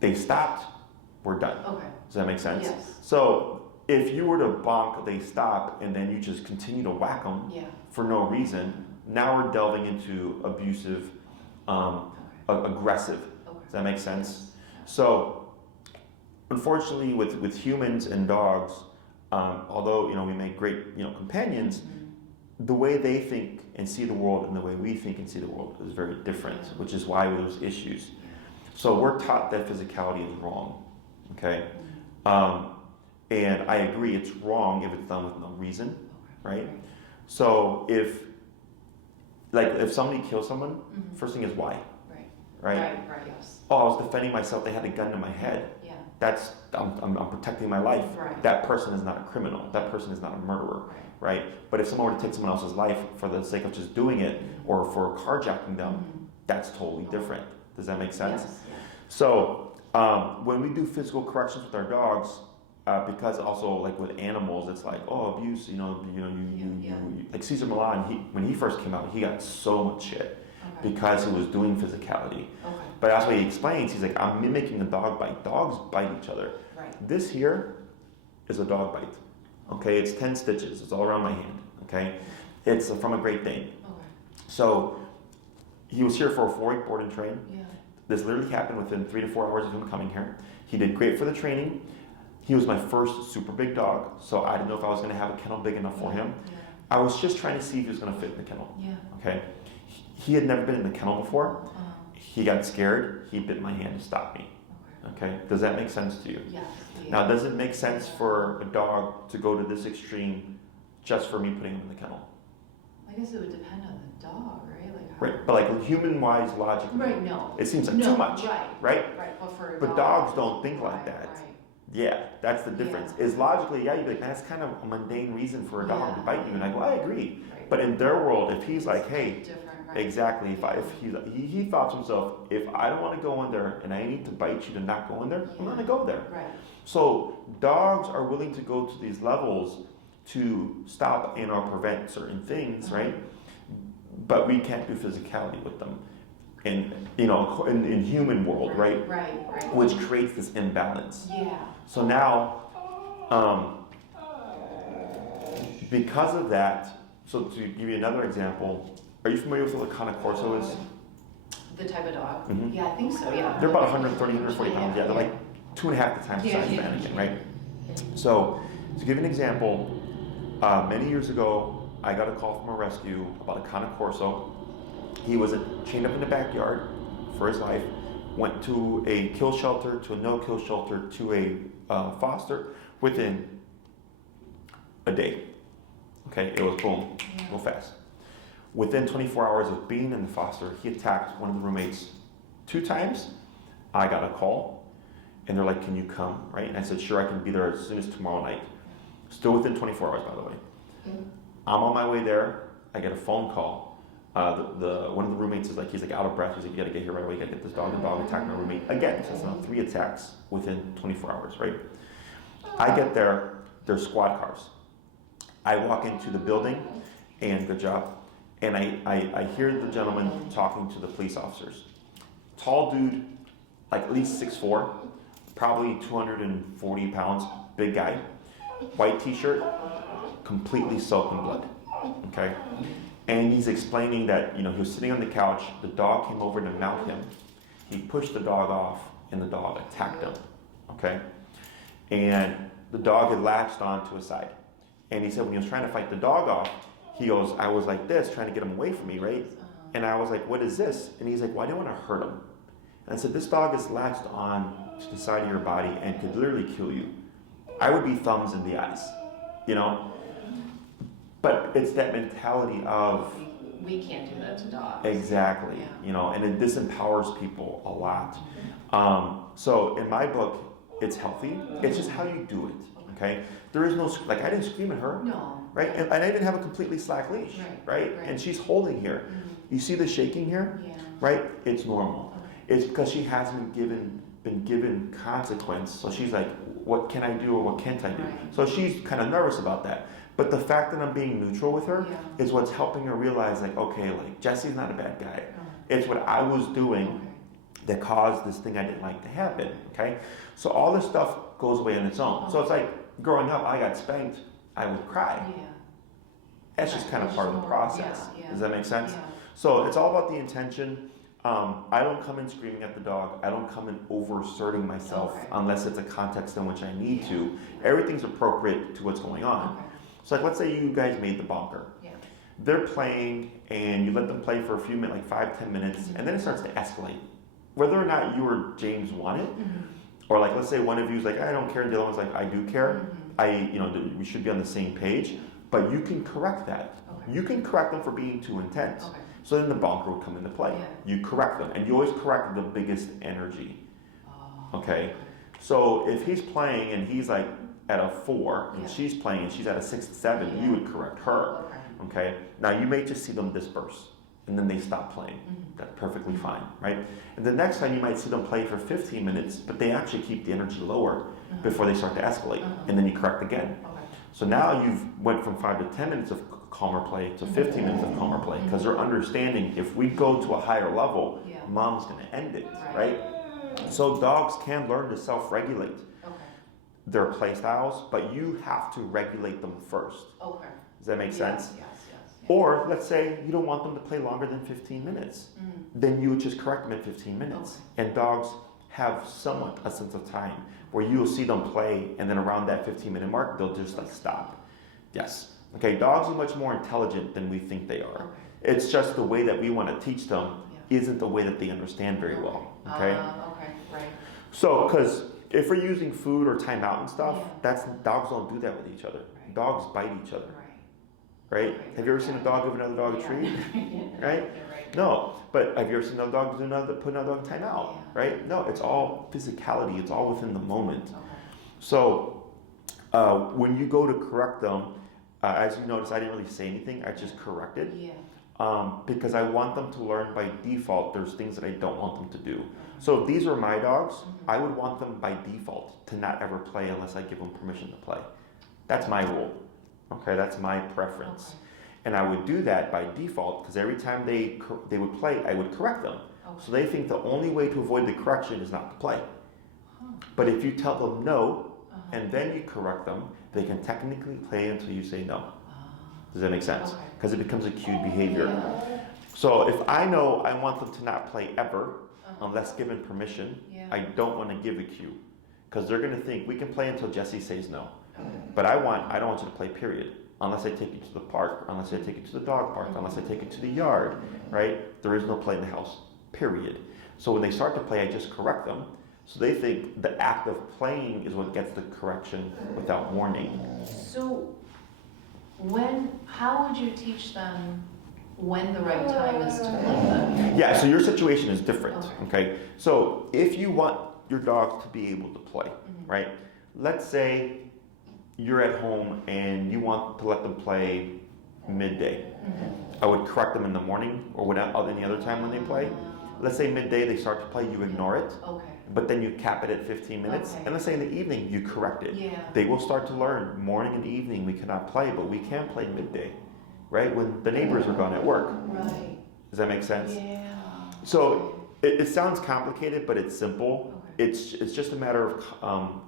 They stopped. We're done. Does that make sense? Yes. So if you were to bonk, they stop, and then you just continue to whack them for no reason, now we're delving into abusive, aggressive. Does that make sense? So, unfortunately, with humans and dogs, although we make great companions, the way they think and see the world and the way we think and see the world is very different, which is why there's issues. So we're taught that physicality is wrong, okay? And I agree, it's wrong if it's done with no reason, right? So if somebody kills someone, first thing is why, right? Yes. Oh, I was defending myself, they had a gun to my head. I'm protecting my life. Right. That person is not a criminal. That person is not a murderer, right? But if someone were to take someone else's life for the sake of just doing it, or for carjacking them, that's totally different. Does that make sense? Yes. Yeah. So when we do physical corrections with our dogs, because also like with animals, it's like, oh, abuse. Like Cesar Millan, when he first came out, he got so much shit because he was doing physicality. Okay. But that's what he explains. He's like, I'm mimicking a dog bite. Dogs bite each other. Right. This here is a dog bite. Okay, it's 10 stitches. It's all around my hand. Okay, it's from a Great Dane. Okay. So he was here for a 4-week board and train. Yeah. This literally happened within 3 to 4 hours of him coming here. He did great for the training. He was my first super big dog, so I didn't know if I was going to have a kennel big enough for him. Yeah. I was just trying to see if he was going to fit in the kennel. Yeah. Okay, he had never been in the kennel before. He got scared. He bit my hand to stop me. Okay, does that make sense to you? Yes. Yeah. Now, does it make sense for a dog to go to this extreme just for me putting him in the kennel? I guess it would depend on the dog, right? Like how. Right, but like human-wise, logically, Right. No. it seems like too much, Right. right? Right. But for a But dog, dogs don't think like that. Right. Yeah, that's the difference. Is logically, yeah, you'd be like, man, that's kind of a mundane reason for a dog to bite you, and I go, I agree. Right. But in their world, if he's like, hey, Different. Right. exactly, he thought to himself, if I don't want to go in there and I need to bite you to not go in there, I'm going to go there. Right. So dogs are willing to go to these levels to stop and or prevent certain things, right? But we can't do physicality with them, in human world, right? Right. Which creates this imbalance. Yeah. So now, because of that, so to give you another example, are you familiar with what a Cane Corso is? The type of dog. Mhm. Yeah, I think so. Yeah. They're about 130, 140 pounds. Yeah, they're like 2.5 the size of Anakin, right? So, to give you an example, many years ago, I got a call from a rescue about a Cane Corso. He was chained up in the backyard for his life, went to a kill shelter, to a no-kill shelter, to a foster within a day. Okay, it was boom, real fast. Within 24 hours of being in the foster, he attacked one of the roommates 2 times. I got a call, and they're like, can you come, right? And I said, sure, I can be there as soon as tomorrow night. Still within 24 hours, by the way. I'm on my way there. I get a phone call. One of the roommates is like, he's like out of breath. He's like, you gotta get here right away. You gotta get this dog. The dog attacked my roommate again. So it's now 3 attacks within 24 hours, right? I get there. There's squad cars. I walk into the building, and good job. And I hear the gentleman talking to the police officers. Tall dude, like at least 6'4", probably 240 pounds, big guy. White t-shirt, completely soaked in blood, okay? And he's explaining that, he was sitting on the couch, the dog came over to mount him. He pushed the dog off, and the dog attacked him, okay? And the dog had latched onto his side. And he said when he was trying to fight the dog off, he goes, I was like this, trying to get him away from me, right? And I was like, what is this? And he's like, well, I didn't want to hurt him. And I said, this dog is latched on to the side of your body and could literally kill you. I would be thumbs in the eyes, But it's that mentality of... We can't do that to dogs. Exactly, and it disempowers people a lot. So in my book, it's healthy. It's just how you do it, okay? There is no, I didn't scream at her. No. Right? And I didn't have a completely slack leash, right? And she's holding here. You see the shaking here? Yeah. Right? It's normal. It's because she hasn't been given consequence. So she's like, what can I do or what can't I do? So she's kind of nervous about that. But the fact that I'm being neutral with her is what's helping her realize, okay, Jesse's not a bad guy. It's what I was doing that caused this thing I didn't like to happen, okay? So all this stuff goes away on its own. So it's like, growing up, I got spanked, I would cry. Yeah. That's just kind of part of the process. Yeah. Does that make sense? Yeah. So it's all about the intention. I don't come in screaming at the dog. I don't come in over-asserting myself unless it's a context in which I need to. Everything's appropriate to what's going on. So let's say you guys made the bonker. Yeah. They're playing, and you let them play for a few minutes, 5-10 minutes, and then it starts to escalate. Whether or not you or James want it, or let's say one of you's like, I don't care, and the other one's like, I do care. We should be on the same page, but you can correct that. You can correct them for being too intense. So then the bonker would come into play. You correct them, and you always correct the biggest energy. Okay? So if he's playing and he's like at a 4 and she's playing and she's at a 6 and 7, you would correct her. Okay. Now you may just see them disperse and then they stop playing. That's perfectly fine, right? And the next time you might see them play for 15 minutes, but they actually keep the energy lower before they start to escalate, and then you correct again. So now you've went from 5 to 10 minutes of calmer play to 15 minutes of calmer play, because they're understanding if we go to a higher level, mom's going to end it, right? So dogs can learn to self-regulate their play styles, but you have to regulate them first. Does that make sense? Yes. Or let's say you don't want them to play longer than 15 minutes. Then you would just correct them at 15 minutes. And dogs have somewhat a sense of time where you will see them play and then around that 15-minute mark, they'll just like stop. Yes. Okay, dogs are much more intelligent than we think they are. It's just the way that we want to teach them isn't the way that they understand very well. Okay? Right. So, because if we're using food or timeout and stuff, dogs don't do that with each other. Dogs bite each other. Right? Have you ever seen a dog give another dog a treat? Right? No. But have you ever seen another dog put another dog in timeout? Right? No, it's all physicality. It's all within the moment. So when you go to correct them, as you notice, I didn't really say anything. I just corrected. Because I want them to learn by default. There's things that I don't want them to do. So if these are my dogs, I would want them by default to not ever play unless I give them permission to play. That's my rule. Okay, that's my preference. And I would do that by default because every time they would play, I would correct them. So they think the only way to avoid the correction is not to play. But if you tell them no, and then you correct them, they can technically play until you say no. Does that make sense? Because it becomes a cued behavior. So if I know I want them to not play ever, unless given permission, I don't want to give a cue. Because they're going to think, we can play until Jesse says no. But I don't want you to play, period. Unless I take you to the park, unless I take you to the dog park, unless I take you to the yard, right? There is no play in the house, period. So when they start to play, I just correct them. So they think the act of playing is what gets the correction without warning. So how would you teach them when the right time is to play them? Yeah, so your situation is different, okay? So if you want your dog to be able to play, right? Let's say you're at home and you want to let them play midday. I would correct them in the morning or any other time when they play. Let's say midday they start to play, you ignore it. But then you cap it at 15 minutes. And let's say in the evening you correct it. They will start to learn morning and evening we cannot play, but we can play midday, right? When the neighbors are gone at work. Does that make sense? So it sounds complicated, but it's simple. It's just a matter of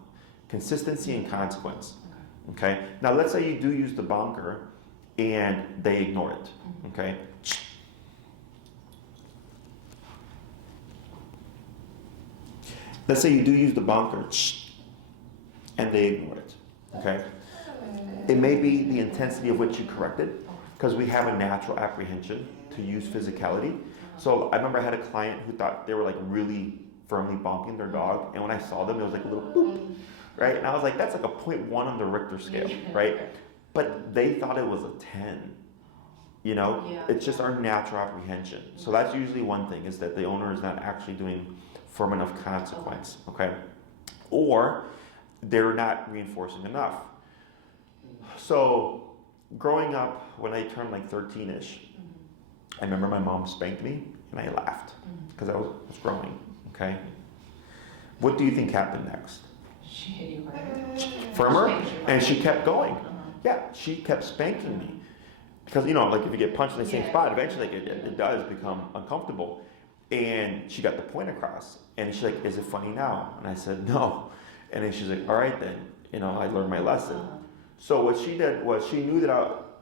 consistency and consequence. Okay. Now let's say you do use the bonker and they ignore it. Okay. Let's say you do use the bonker and they ignore it. Okay. It may be the intensity of which you corrected, because we have a natural apprehension to use physicality. So I remember I had a client who thought they were like really firmly bonking their dog, and when I saw them, it was like a little boop. Right? And I was like, that's like a 0.1 on the Richter scale, right? But they thought it was a 10. You know? It's just our natural apprehension. So that's usually one thing, is that the owner is not actually doing firm enough consequence, okay? Or they're not reinforcing enough. So growing up, when I turned like 13-ish, I remember my mom spanked me and I laughed because I was growing, okay? What do you think happened next? She hit you harder. Firmer, and she kept going. Yeah, she kept spanking me. Because, you know, like if you get punched in the same spot, eventually it does become uncomfortable. And she got the point across. And she's like, is it funny now? And I said, no. And then she's like, all right then. You know, I learned my lesson. So what she did was, she knew that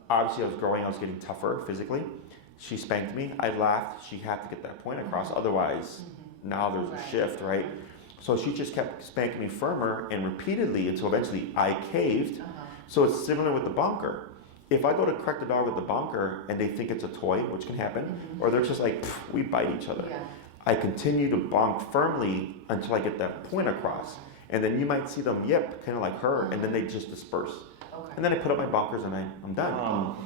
obviously I was growing, I was getting tougher physically. She spanked me, I laughed, she had to get that point across. Otherwise, now there's a shift, right? So she just kept spanking me firmer and repeatedly until eventually I caved. So it's similar with the bonker. If I go to correct the dog with the bonker and they think it's a toy, which can happen, or they're just like, we bite each other. I continue to bonk firmly until I get that point across. And then you might see them yip, kind of like her, and then they just disperse. And then I put up my bonkers and I'm done.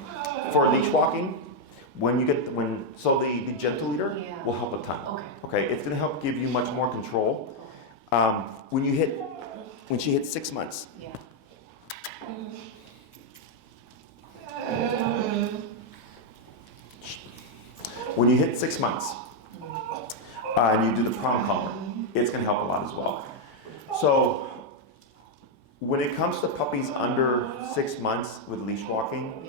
For leash walking, the gentle leader will help a ton. Okay, it's going to help give you much more control. When you hit when she hits 6 months. Yeah. When you hit 6 months and you do the prong collar, it's going to help a lot as well. So when it comes to puppies under 6 months with leash walking,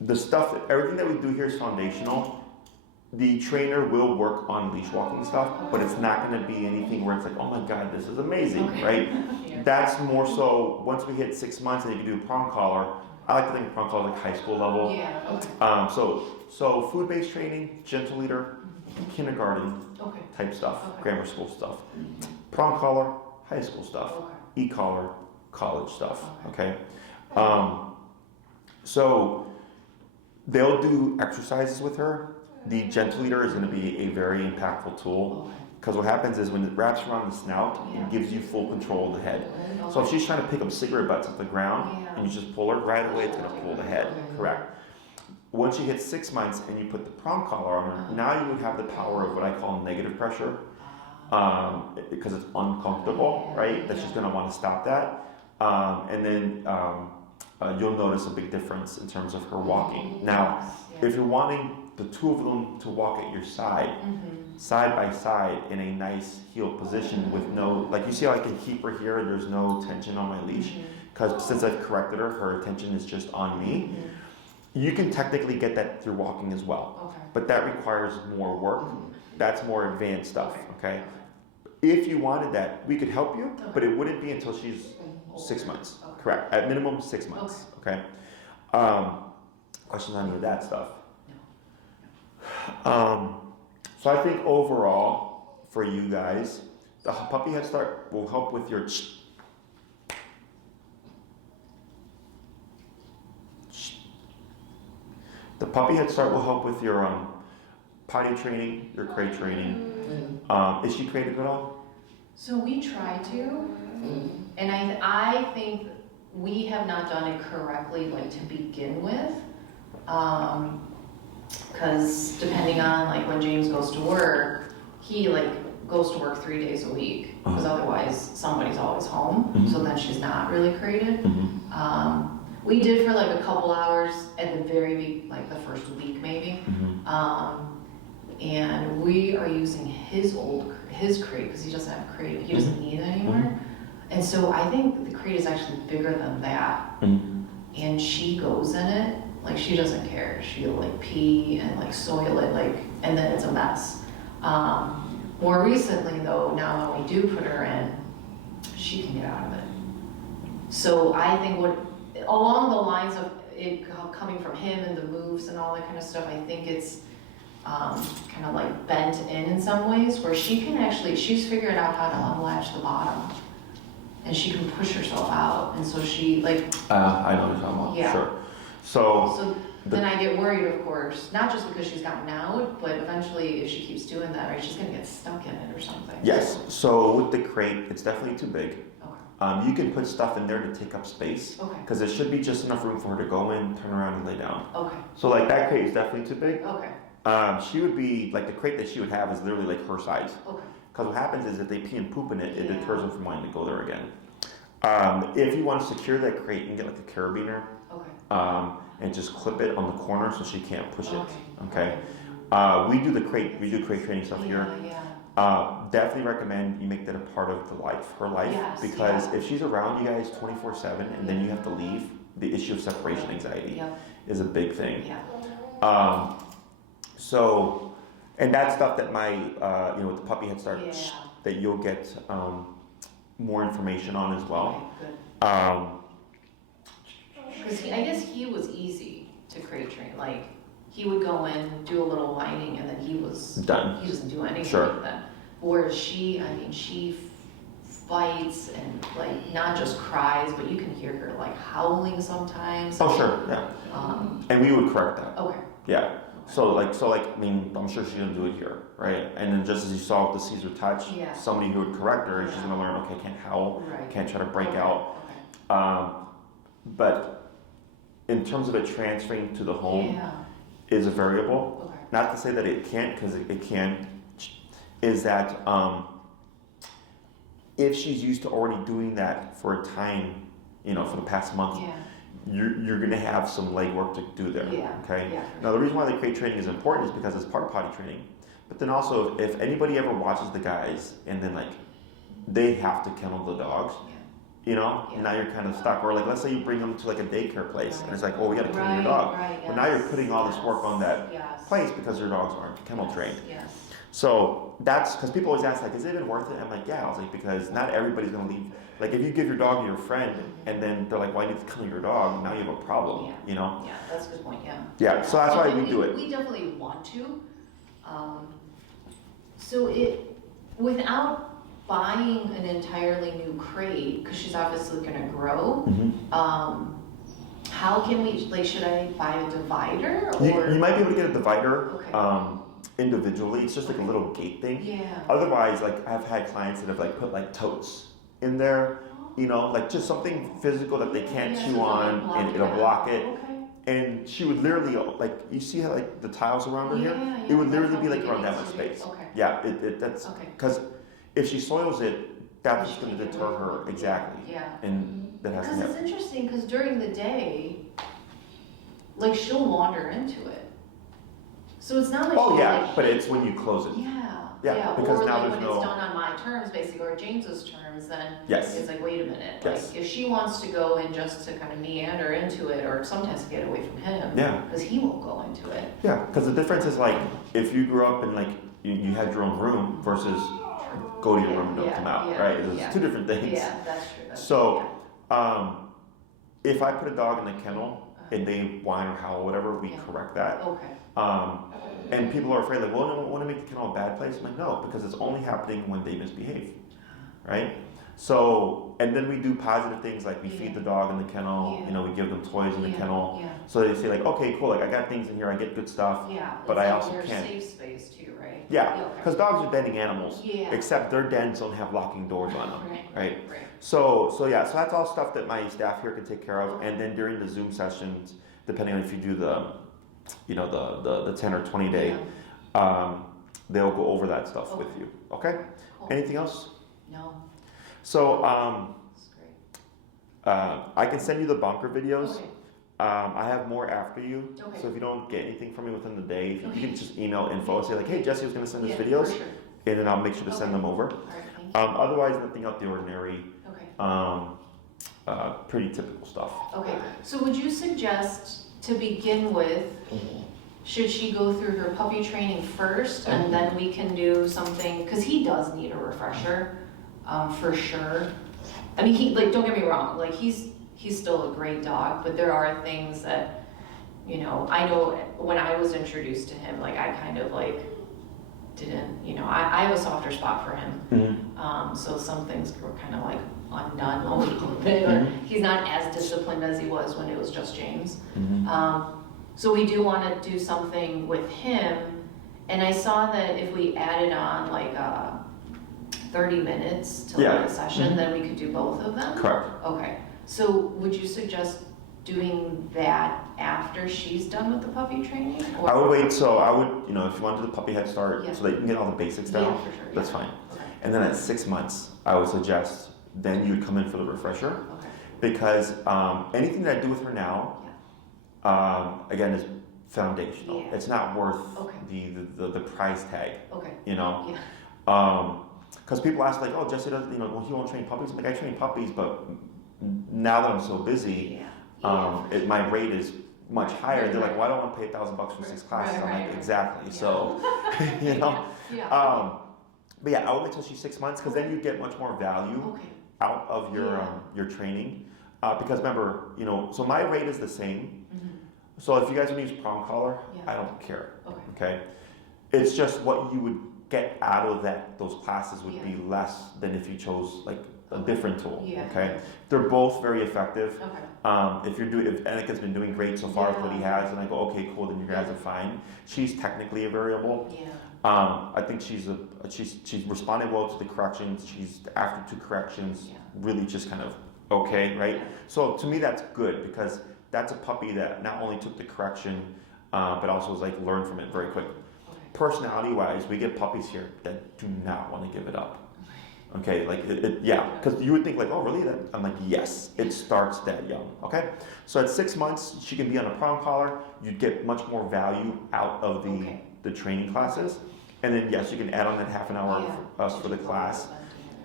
the stuff, everything that we do here is foundational. The trainer will work on leash walking stuff, but it's not going to be anything where it's like, oh my God, this is amazing, right? That's more so once we hit 6 months and you can do a prong collar. I like to think of prong collar like high school level. So food-based training, gentle leader, kindergarten type stuff, grammar school stuff. Prong collar, high school stuff. E-collar, college stuff. Okay. So they'll do exercises with her. The gentle leader is going to be a very impactful tool because what happens is when it wraps around the snout, it gives you full control of the head. So if she's trying to pick up cigarette butts off the ground and you just pull her, right away it's going to pull the head. Correct. Once she hits 6 months and you put the prong collar on her, now you would have the power of what I call negative pressure because it's uncomfortable, right? That she's going to want to stop that. And then you'll notice a big difference in terms of her walking. Now, if you're wanting the two of them to walk at your side, side by side in a nice heel position with no, like you see how I can keep her here and there's no tension on my leash, because since I've corrected her, her attention is just on me. You can technically get that through walking as well, but that requires more work. That's more advanced stuff, okay? If you wanted that, we could help you, but it wouldn't be until she's 6 months, correct? At minimum 6 months, okay? Questions on any of that stuff? So I think overall, for you guys, the puppy head start will help with your The puppy head start will help with your potty training, your crate training. Is she crated at all? So we try to, and I think we have not done it correctly, like to begin with, because depending on like when James goes to work, he like goes to work 3 days a week, because otherwise somebody's always home. So then she's not really crated. We did for like a couple hours at the very like the first week maybe, and we are using his crate because he doesn't have a crate. He doesn't need it anymore, and so I think the crate is actually bigger than that. And she goes in it like she doesn't care. She'll like pee and like soil it like, and then it's a mess. More recently though, now when we do put her in, she can get out of it. So I think along the lines of it coming from him and the moves and all that kind of stuff, I think it's kind of like bent in some ways where she can actually, she's figured out how to unlatch the bottom and she can push herself out. And so she like... I know what you're talking about, yeah. Sure. So then I get worried, of course, not just because she's gotten out, but eventually if she keeps doing that, right, she's gonna get stuck in it or something. Yes, so with the crate, it's definitely too big. You can put stuff in there to take up space, because there should be just enough room for her to go in, turn around, and lay down. So like that crate is definitely too big. She would be, like the crate that she would have is literally like her size. Because what happens is if they pee and poop in it, it deters them from wanting to go there again. If you want to secure that crate, you can get like a carabiner and just clip it on the corner so she can't push it. Okay. We do crate training stuff here. Definitely recommend you make that a part of her life, because if she's around you guys 24/7 and then you have to leave, the issue of separation anxiety is a big thing. So, and that's stuff that with the puppy head start that you'll get more information on as well. Because I guess he was easy to crate train, like he would go in, do a little whining, and then he was done. He doesn't do anything then. Whereas she fights and like not just cries, but you can hear her like howling sometimes. Oh sure, yeah. And we would correct that. Yeah. So I mean, I'm sure she didn't do it here, right? And then just as you saw with the Caesar touch, somebody who would correct her, she's gonna learn, okay, I can't howl, can't try to break out. But in terms of it transferring to the home is a variable. Not to say that it can't, because it can. Is that if she's used to already doing that for a time, for the past month, you're going to have some legwork to do there. Okay. Yeah, now, the reason why the crate training is important is because it's part of potty training. But then also, if anybody ever watches the guys and then like they have to kennel the dogs, now you're kind of stuck. Or like, let's say you bring them to like a daycare place, and it's like, oh, we got to kennel your dog. But now you're putting all this work on that place because your dogs aren't kennel trained. So that's because people always ask, like, is it even worth it? I'm like, yeah. I was like, because not everybody's going to leave. Like, if you give your dog to your friend and then they're like, well, I need to kennel your dog, now you have a problem, Yeah, that's a good point, Yeah, so that's why we do it. We definitely want to. So without buying an entirely new crate, because she's obviously going to grow, how can we, like, should I buy a divider? Or? You might be able to get a divider. Individually. It's just like a little gate thing. Otherwise, like, I've had clients that have like put like totes in there, like just something physical that they can't chew on, and it'll block it. And she would literally, like, you see how like the tiles around her here? It would literally be like around that much space. Yeah, that's because if she soils it, that's going to deter her. Exactly. And that has to happen. Because it's interesting, because during the day, like, she'll wander into it. So it's not like but it's when you close it. Because or now like there's when it's done on my terms, basically, or James's terms, then it's like, wait a minute. Like, if she wants to go in just to kind of meander into it, or sometimes get away from him, because he won't go into it. Yeah, because the difference is like, if you grew up in like, you had your own room versus go to your room and don't come out, right? There's two different things. Yeah, that's true. So, if I put a dog in the kennel and they whine or howl or whatever, we correct that. And people are afraid, like, well, I don't want to make the kennel a bad place. I'm like, no, because it's only happening when they misbehave, right? So, and then we do positive things, like we feed the dog in the kennel, we give them toys in the kennel. So they say like, okay, cool, like I got things in here, I get good stuff, but I also can't. Safe space too, right? Yeah, because dogs are denning animals, except their dens don't have locking doors on them, right? So that's all stuff that my staff here can take care of. And then during the Zoom sessions, depending on if you do the 10 or 20 day, they'll go over that stuff with you. Okay? Cool. Anything else? No. So That's great. I can send you the bunker videos. I have more after you. Okay. So if you don't get anything from me within the day, you can just email info and say like, hey, Jesse was going to send us videos, and then I'll make sure to send them over. Otherwise, nothing out the ordinary. Pretty typical stuff. Okay. So would you suggest, to begin with, should she go through her puppy training first, and then we can do something, because he does need a refresher, for sure. I mean, don't get me wrong, like, he's still a great dog, but there are things that, I know when I was introduced to him, like, I kind of like didn't, I have a softer spot for him. So some things were kind of like undone a little bit, or he's not as disciplined as he was when it was just James. So we do want to do something with him, and I saw that if we added on like 30 minutes to the session, then we could do both of them? Correct. Okay, so would you suggest doing that after she's done with the puppy training? Or? I would wait, so I would, if you want to do the puppy head start, so that you can get all the basics down, for sure, that's fine. Okay. And then at 6 months, I would suggest then you would come in for the refresher, because anything that I do with her now, again, is foundational. It's not worth the price tag. Because people ask like, oh, Jesse doesn't, well, he won't train puppies. I'm like, I train puppies, but now that I'm so busy, my rate is much higher. They're like, well, I don't want to pay $1,000 for 6 classes. I'm like, exactly. So, but I would wait till she's 6 months, because then you get much more value out of your training. Because remember, so my rate is the same. So if you guys want to use prong collar, I don't care. Okay. It's just what you would get out of those classes would be less than if you chose like a different tool. Okay. They're both very effective. If Anakin's been doing great so far with what he has, and I go, okay, cool, then you guys are fine. She's technically a variable. I think she's responded well to the corrections. She's after 2 corrections, really just kind of okay, right? So to me that's good, because that's a puppy that not only took the correction, but also was like learned from it very quick. Personality wise, we get puppies here that do not want to give it up. Okay, like yeah, because you would think like, oh really? I'm like, yes, it starts that young. Okay, so at 6 months she can be on a prong collar. You'd get much more value out of the training classes, and then yes, you can add on that half an hour for the class.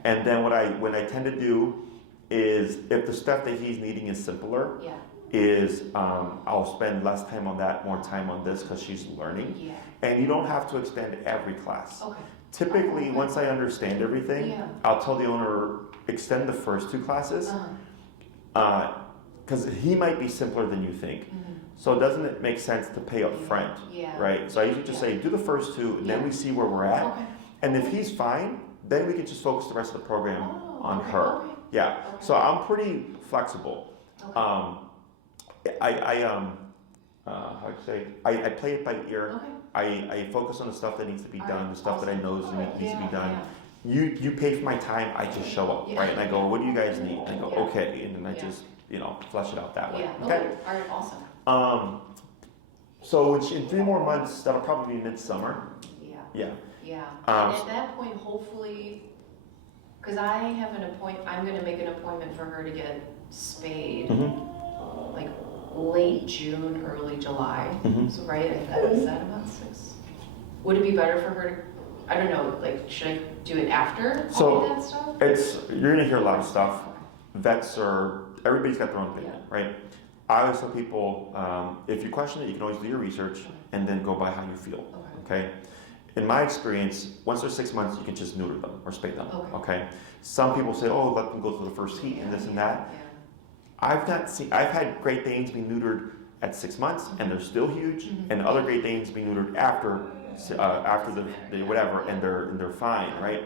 And then what I tend to do is if the stuff that he's needing is simpler, is I'll spend less time on that, more time on this because she's learning, and you don't have to extend every class. Typically, once I understand everything, I'll tell the owner, extend the first 2 classes, because he might be simpler than you think. So doesn't it make sense to pay up front, right? So I usually just say, do the first 2, and then we see where we're at. And if he's fine, then we can just focus the rest of the program on her. So I'm pretty flexible. How to say? I play it by ear. I focus on the stuff that needs to be done, the stuff that I know needs to be done. You pay for my time, I just show up, right? And I go, what do you guys need? And I go, okay, and then I just flesh it out that way. Okay. All right. Awesome. So in 3 more months, that'll probably be midsummer. Yeah. And at that point, hopefully, because I have I'm going to make an appointment for her to get spayed, like late June, early July. So right, is that about 6? Would it be better for her to, I don't know, like should I do it after all of that stuff? You're gonna hear a lot of stuff. Everybody's got their own opinion, right? I always tell people, if you question it, you can always do your research and then go by how you feel, okay? In my experience, once they're 6 months, you can just neuter them or spay them, okay? Some people say, oh, let them go through the first heat and this and that. I've had Great Danes be neutered at 6 months and they're still huge, and other Great Danes be neutered after the whatever, and they're fine, right?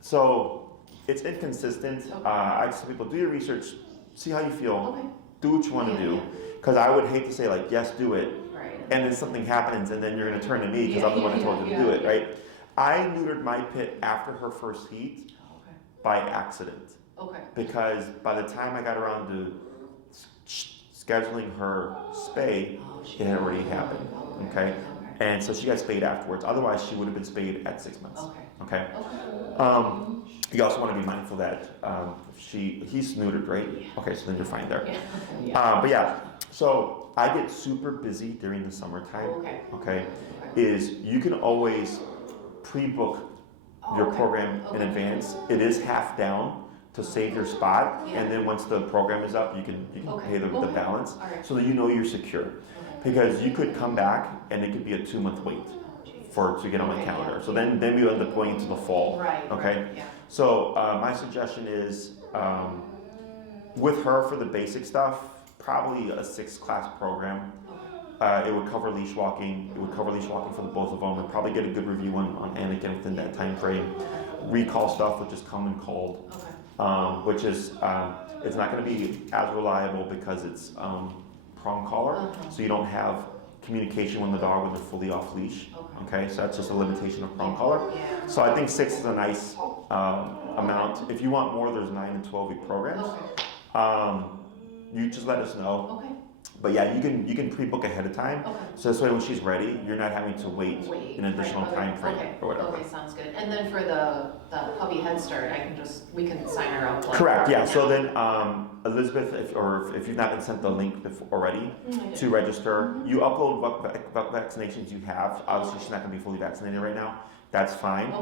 So it's inconsistent. I just tell people, do your research, see how you feel, do what you want to do, because I would hate to say like, yes, do it, and then something happens and then you're going to turn to me because I'm the one that told you to do it, right? I neutered my pit after her first heat by accident. Because by the time I got around to scheduling her spay, it had already happened. Okay? And so she got spayed afterwards. Otherwise, she would have been spayed at 6 months. Okay? You also want to be mindful that he's neutered, right? Okay, so then you're fine there. But yeah, so I get super busy during the summertime. Okay? Is you can always pre-book your program in advance. It is half down to save your spot, and then once the program is up, you can pay the balance, so that you know you're secure. Because you could come back and it could be a 2-month wait to get on my calendar. So then we end up going into the fall. Okay. So my suggestion is with her for the basic stuff, probably a 6-class program. It would cover leash walking. It would cover leash walking for the both of them, and probably get a good review on Anakin within that time frame. Recall stuff, which is common cold. Which is, it's not going to be as reliable because it's prong collar, so you don't have communication with the dog when they're fully off leash. Okay, so that's just a limitation of prong collar. So I think 6 is a nice amount. If you want more, there's 9 and 12-week programs. You just let us know. But yeah, you can pre-book ahead of time, so this way when she's ready, you're not having to wait an additional time frame or whatever. Okay, sounds good. And then for the puppy head start, we can sign her up. Correct. Yeah. So then, Elizabeth, if you've not been sent the link already to register, you upload what vaccinations you have. Obviously, she's not going to be fully vaccinated right now. That's fine.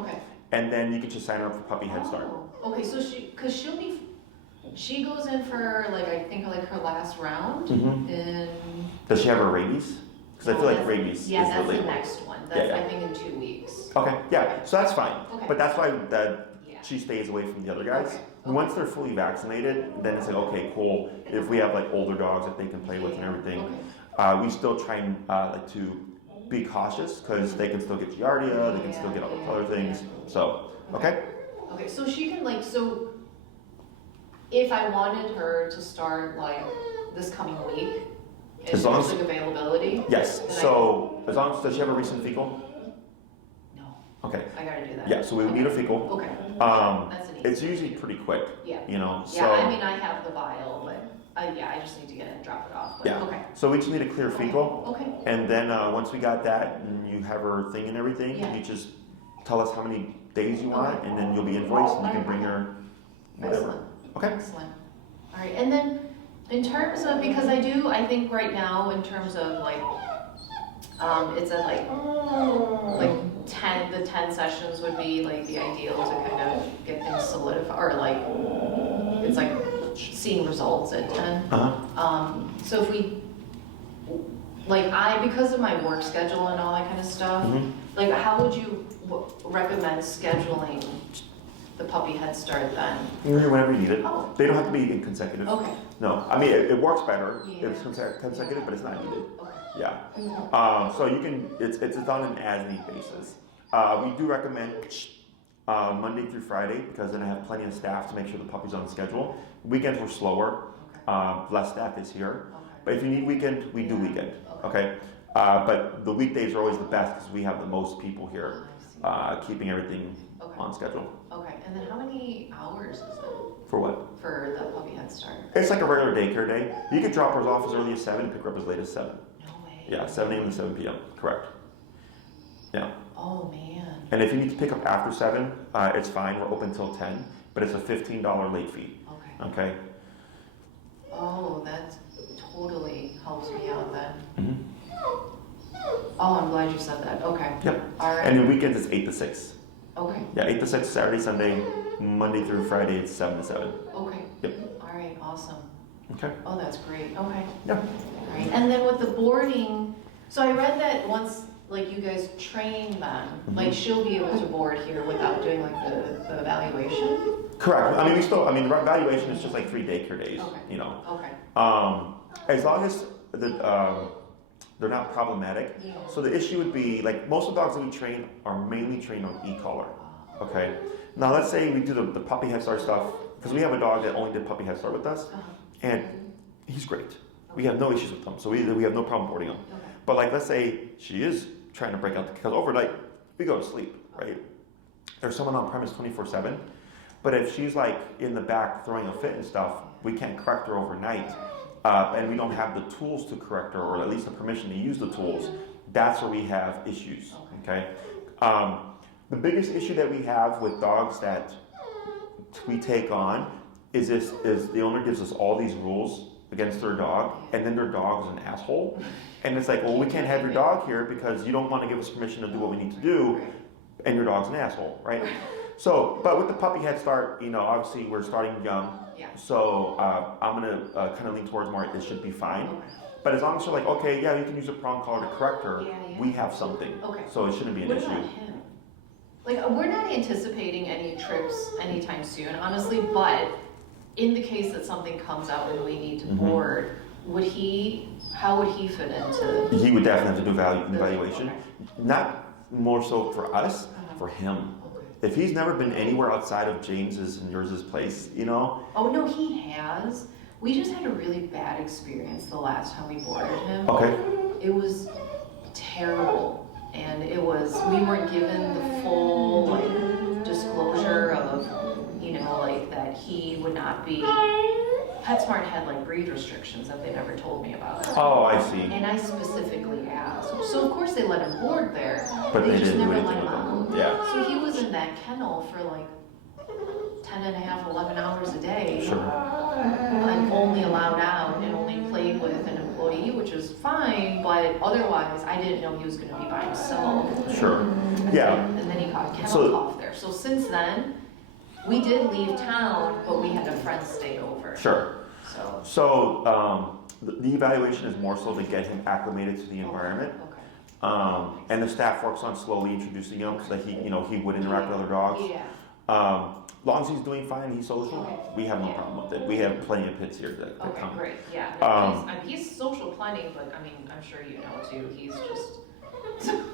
And then you can just sign her up for puppy head start. Okay. So she goes in for I think her last round. Does she have her rabies? Because I feel like rabies is the that's label. the next one. That's I think in 2 weeks. Okay, yeah, so that's fine. But that's why she stays away from the other guys. Once they're fully vaccinated, then it's like, okay, cool. If we have older dogs that they can play with and everything, we still try and to be cautious because they can still get giardia, they can still get all the other things. So, okay? Okay, so she can if I wanted her to start this coming week, as long as availability. Yes. So as long as does she have a recent fecal? No. Okay. I gotta do that. Yeah. So we would need a fecal. Okay. That's an easy. It's usually pretty quick. Yeah. So. Yeah. I mean, I have the vial, but I just need to get it and drop it off. But, yeah. Okay. So we just need a clear fecal. Okay. And then once we got that and you have her thing and everything, you just tell us how many days you want, and then you'll be invoiced, and you can bring your whatever. Excellent. Okay. Excellent. All right, and then in terms of, because I think right now in terms of like, it's at like 10 sessions would be like the ideal to kind of get things solidified, or like, it's like seeing results at 10. So if we, like because of my work schedule and all that kind of stuff, like how would you recommend scheduling the puppy head start then? Whenever you need it. Oh. They don't have to be consecutive. Okay. No, I mean it works better Yeah. if it's consecutive, but it's not needed. Okay. Yeah. So you can, it's on an as-need basis. We do recommend Monday through Friday, because then I have plenty of staff to make sure the puppy's on schedule. Weekends were slower, less staff is here. Okay. But if you need weekend, we do weekend. Okay. But the weekdays are always the best because we have the most people here, keeping everything on schedule. Okay, and then how many hours is it For what? for the puppy head start? It's like a regular daycare day. You can drop her off as early as 7 and pick her up as late as 7. No way. Yeah, 7 a.m. to 7 p.m. Correct. Yeah. Oh man. And if you need to pick up after 7, it's fine. We're open till 10, but it's a $15 late fee. Okay. Okay. Oh, that totally helps me out then. Mm-hmm. Oh, I'm glad you said that. Okay. Yep. All right. And the weekends it's 8 to 6. Okay. Yeah, 8 to 6 Saturday, Sunday, Monday through Friday it's 7 to 7. Okay. Yep. All right. Awesome. Okay. Oh, that's great. Okay. Yeah. All right. And then with the boarding, so I read that once, like you guys train them, like she'll be able to board here without doing like the evaluation. Correct. I mean the evaluation is just like 3 daycare days. Okay. You know. Okay. As long as they're not problematic. Yeah. So the issue would be, like, most of the dogs that we train are mainly trained on e-collar. Okay. Now let's say we do the puppy head start stuff, because we have a dog that only did puppy head start with us, and he's great. We have no issues with him, so we have no problem boarding him. Okay. But like, let's say she is trying to break out, because overnight we go to sleep, right? There's someone on premise 24/7, but if she's like in the back throwing a fit and stuff, we can't correct her overnight. And we don't have the tools to correct her, or at least the permission to use the tools. That's where we have issues. Okay. The biggest issue that we have with dogs that we take on is the owner gives us all these rules against their dog, and then their dog is an asshole. And it's like, well, we can't have your dog here because you don't want to give us permission to do what we need to do, and your dog's an asshole, right? So, but with the puppy head start, obviously we're starting young. Yeah. So I'm gonna kind of lean towards more, it should be fine. But as long as you're like, okay, yeah, you can use a prong collar to correct her, we have something. Okay. So it shouldn't be an What issue. about him? Like, we're not anticipating any trips anytime soon, honestly, but in the case that something comes out and we need to board, how would he fit into? He would definitely have to do evaluation. Okay. Not more so for us, for him. If he's never been anywhere outside of James's and yours' place, Oh, no, he has. We just had a really bad experience the last time we boarded him. Okay. It was terrible. And we weren't given the full, disclosure of, that he would not be. PetSmart had, breed restrictions that they never told me about. Oh, I see. And I specifically asked. So, of course, they let him board there. But they just didn't do never let anything him with out. him. Yeah. So he was in that kennel for 10 and a half, 11 hours a day. Sure. I'm only allowed out and only played with an employee, which is fine, but otherwise I didn't know he was going to be by himself. Sure. Yeah. And then he caught kennel cough there. So since then, we did leave town, but we had a friend stay over. Sure. So the evaluation is more so to get him acclimated to the environment. Okay. And the staff works on slowly introducing him so that he would interact with other dogs. Yeah. As long as he's doing fine and he's social, we have no problem with it. We have plenty of pits here that Okay, come. great. Yeah. He's social plenty, but I'm sure you know too. He's just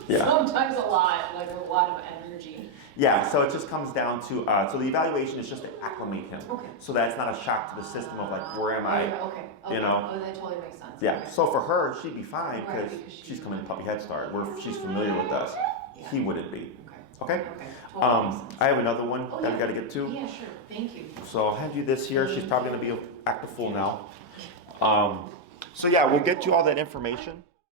sometimes a lot of energy. Yeah, so it just comes down to so the evaluation is just to acclimate him. Okay. So that's not a shock to the system of where am I? Okay. Oh, that totally makes sense. Yeah. Okay. So for her, she'd be fine Right, because because she's coming to puppy head start. She's familiar with us. Yeah. He wouldn't be. Okay. Okay. Totally makes sense. I have another one that we got to get to. Yeah, sure. Thank you. So I'll hand you this here. She's probably going to be active full now. So yeah, we'll get you all that information.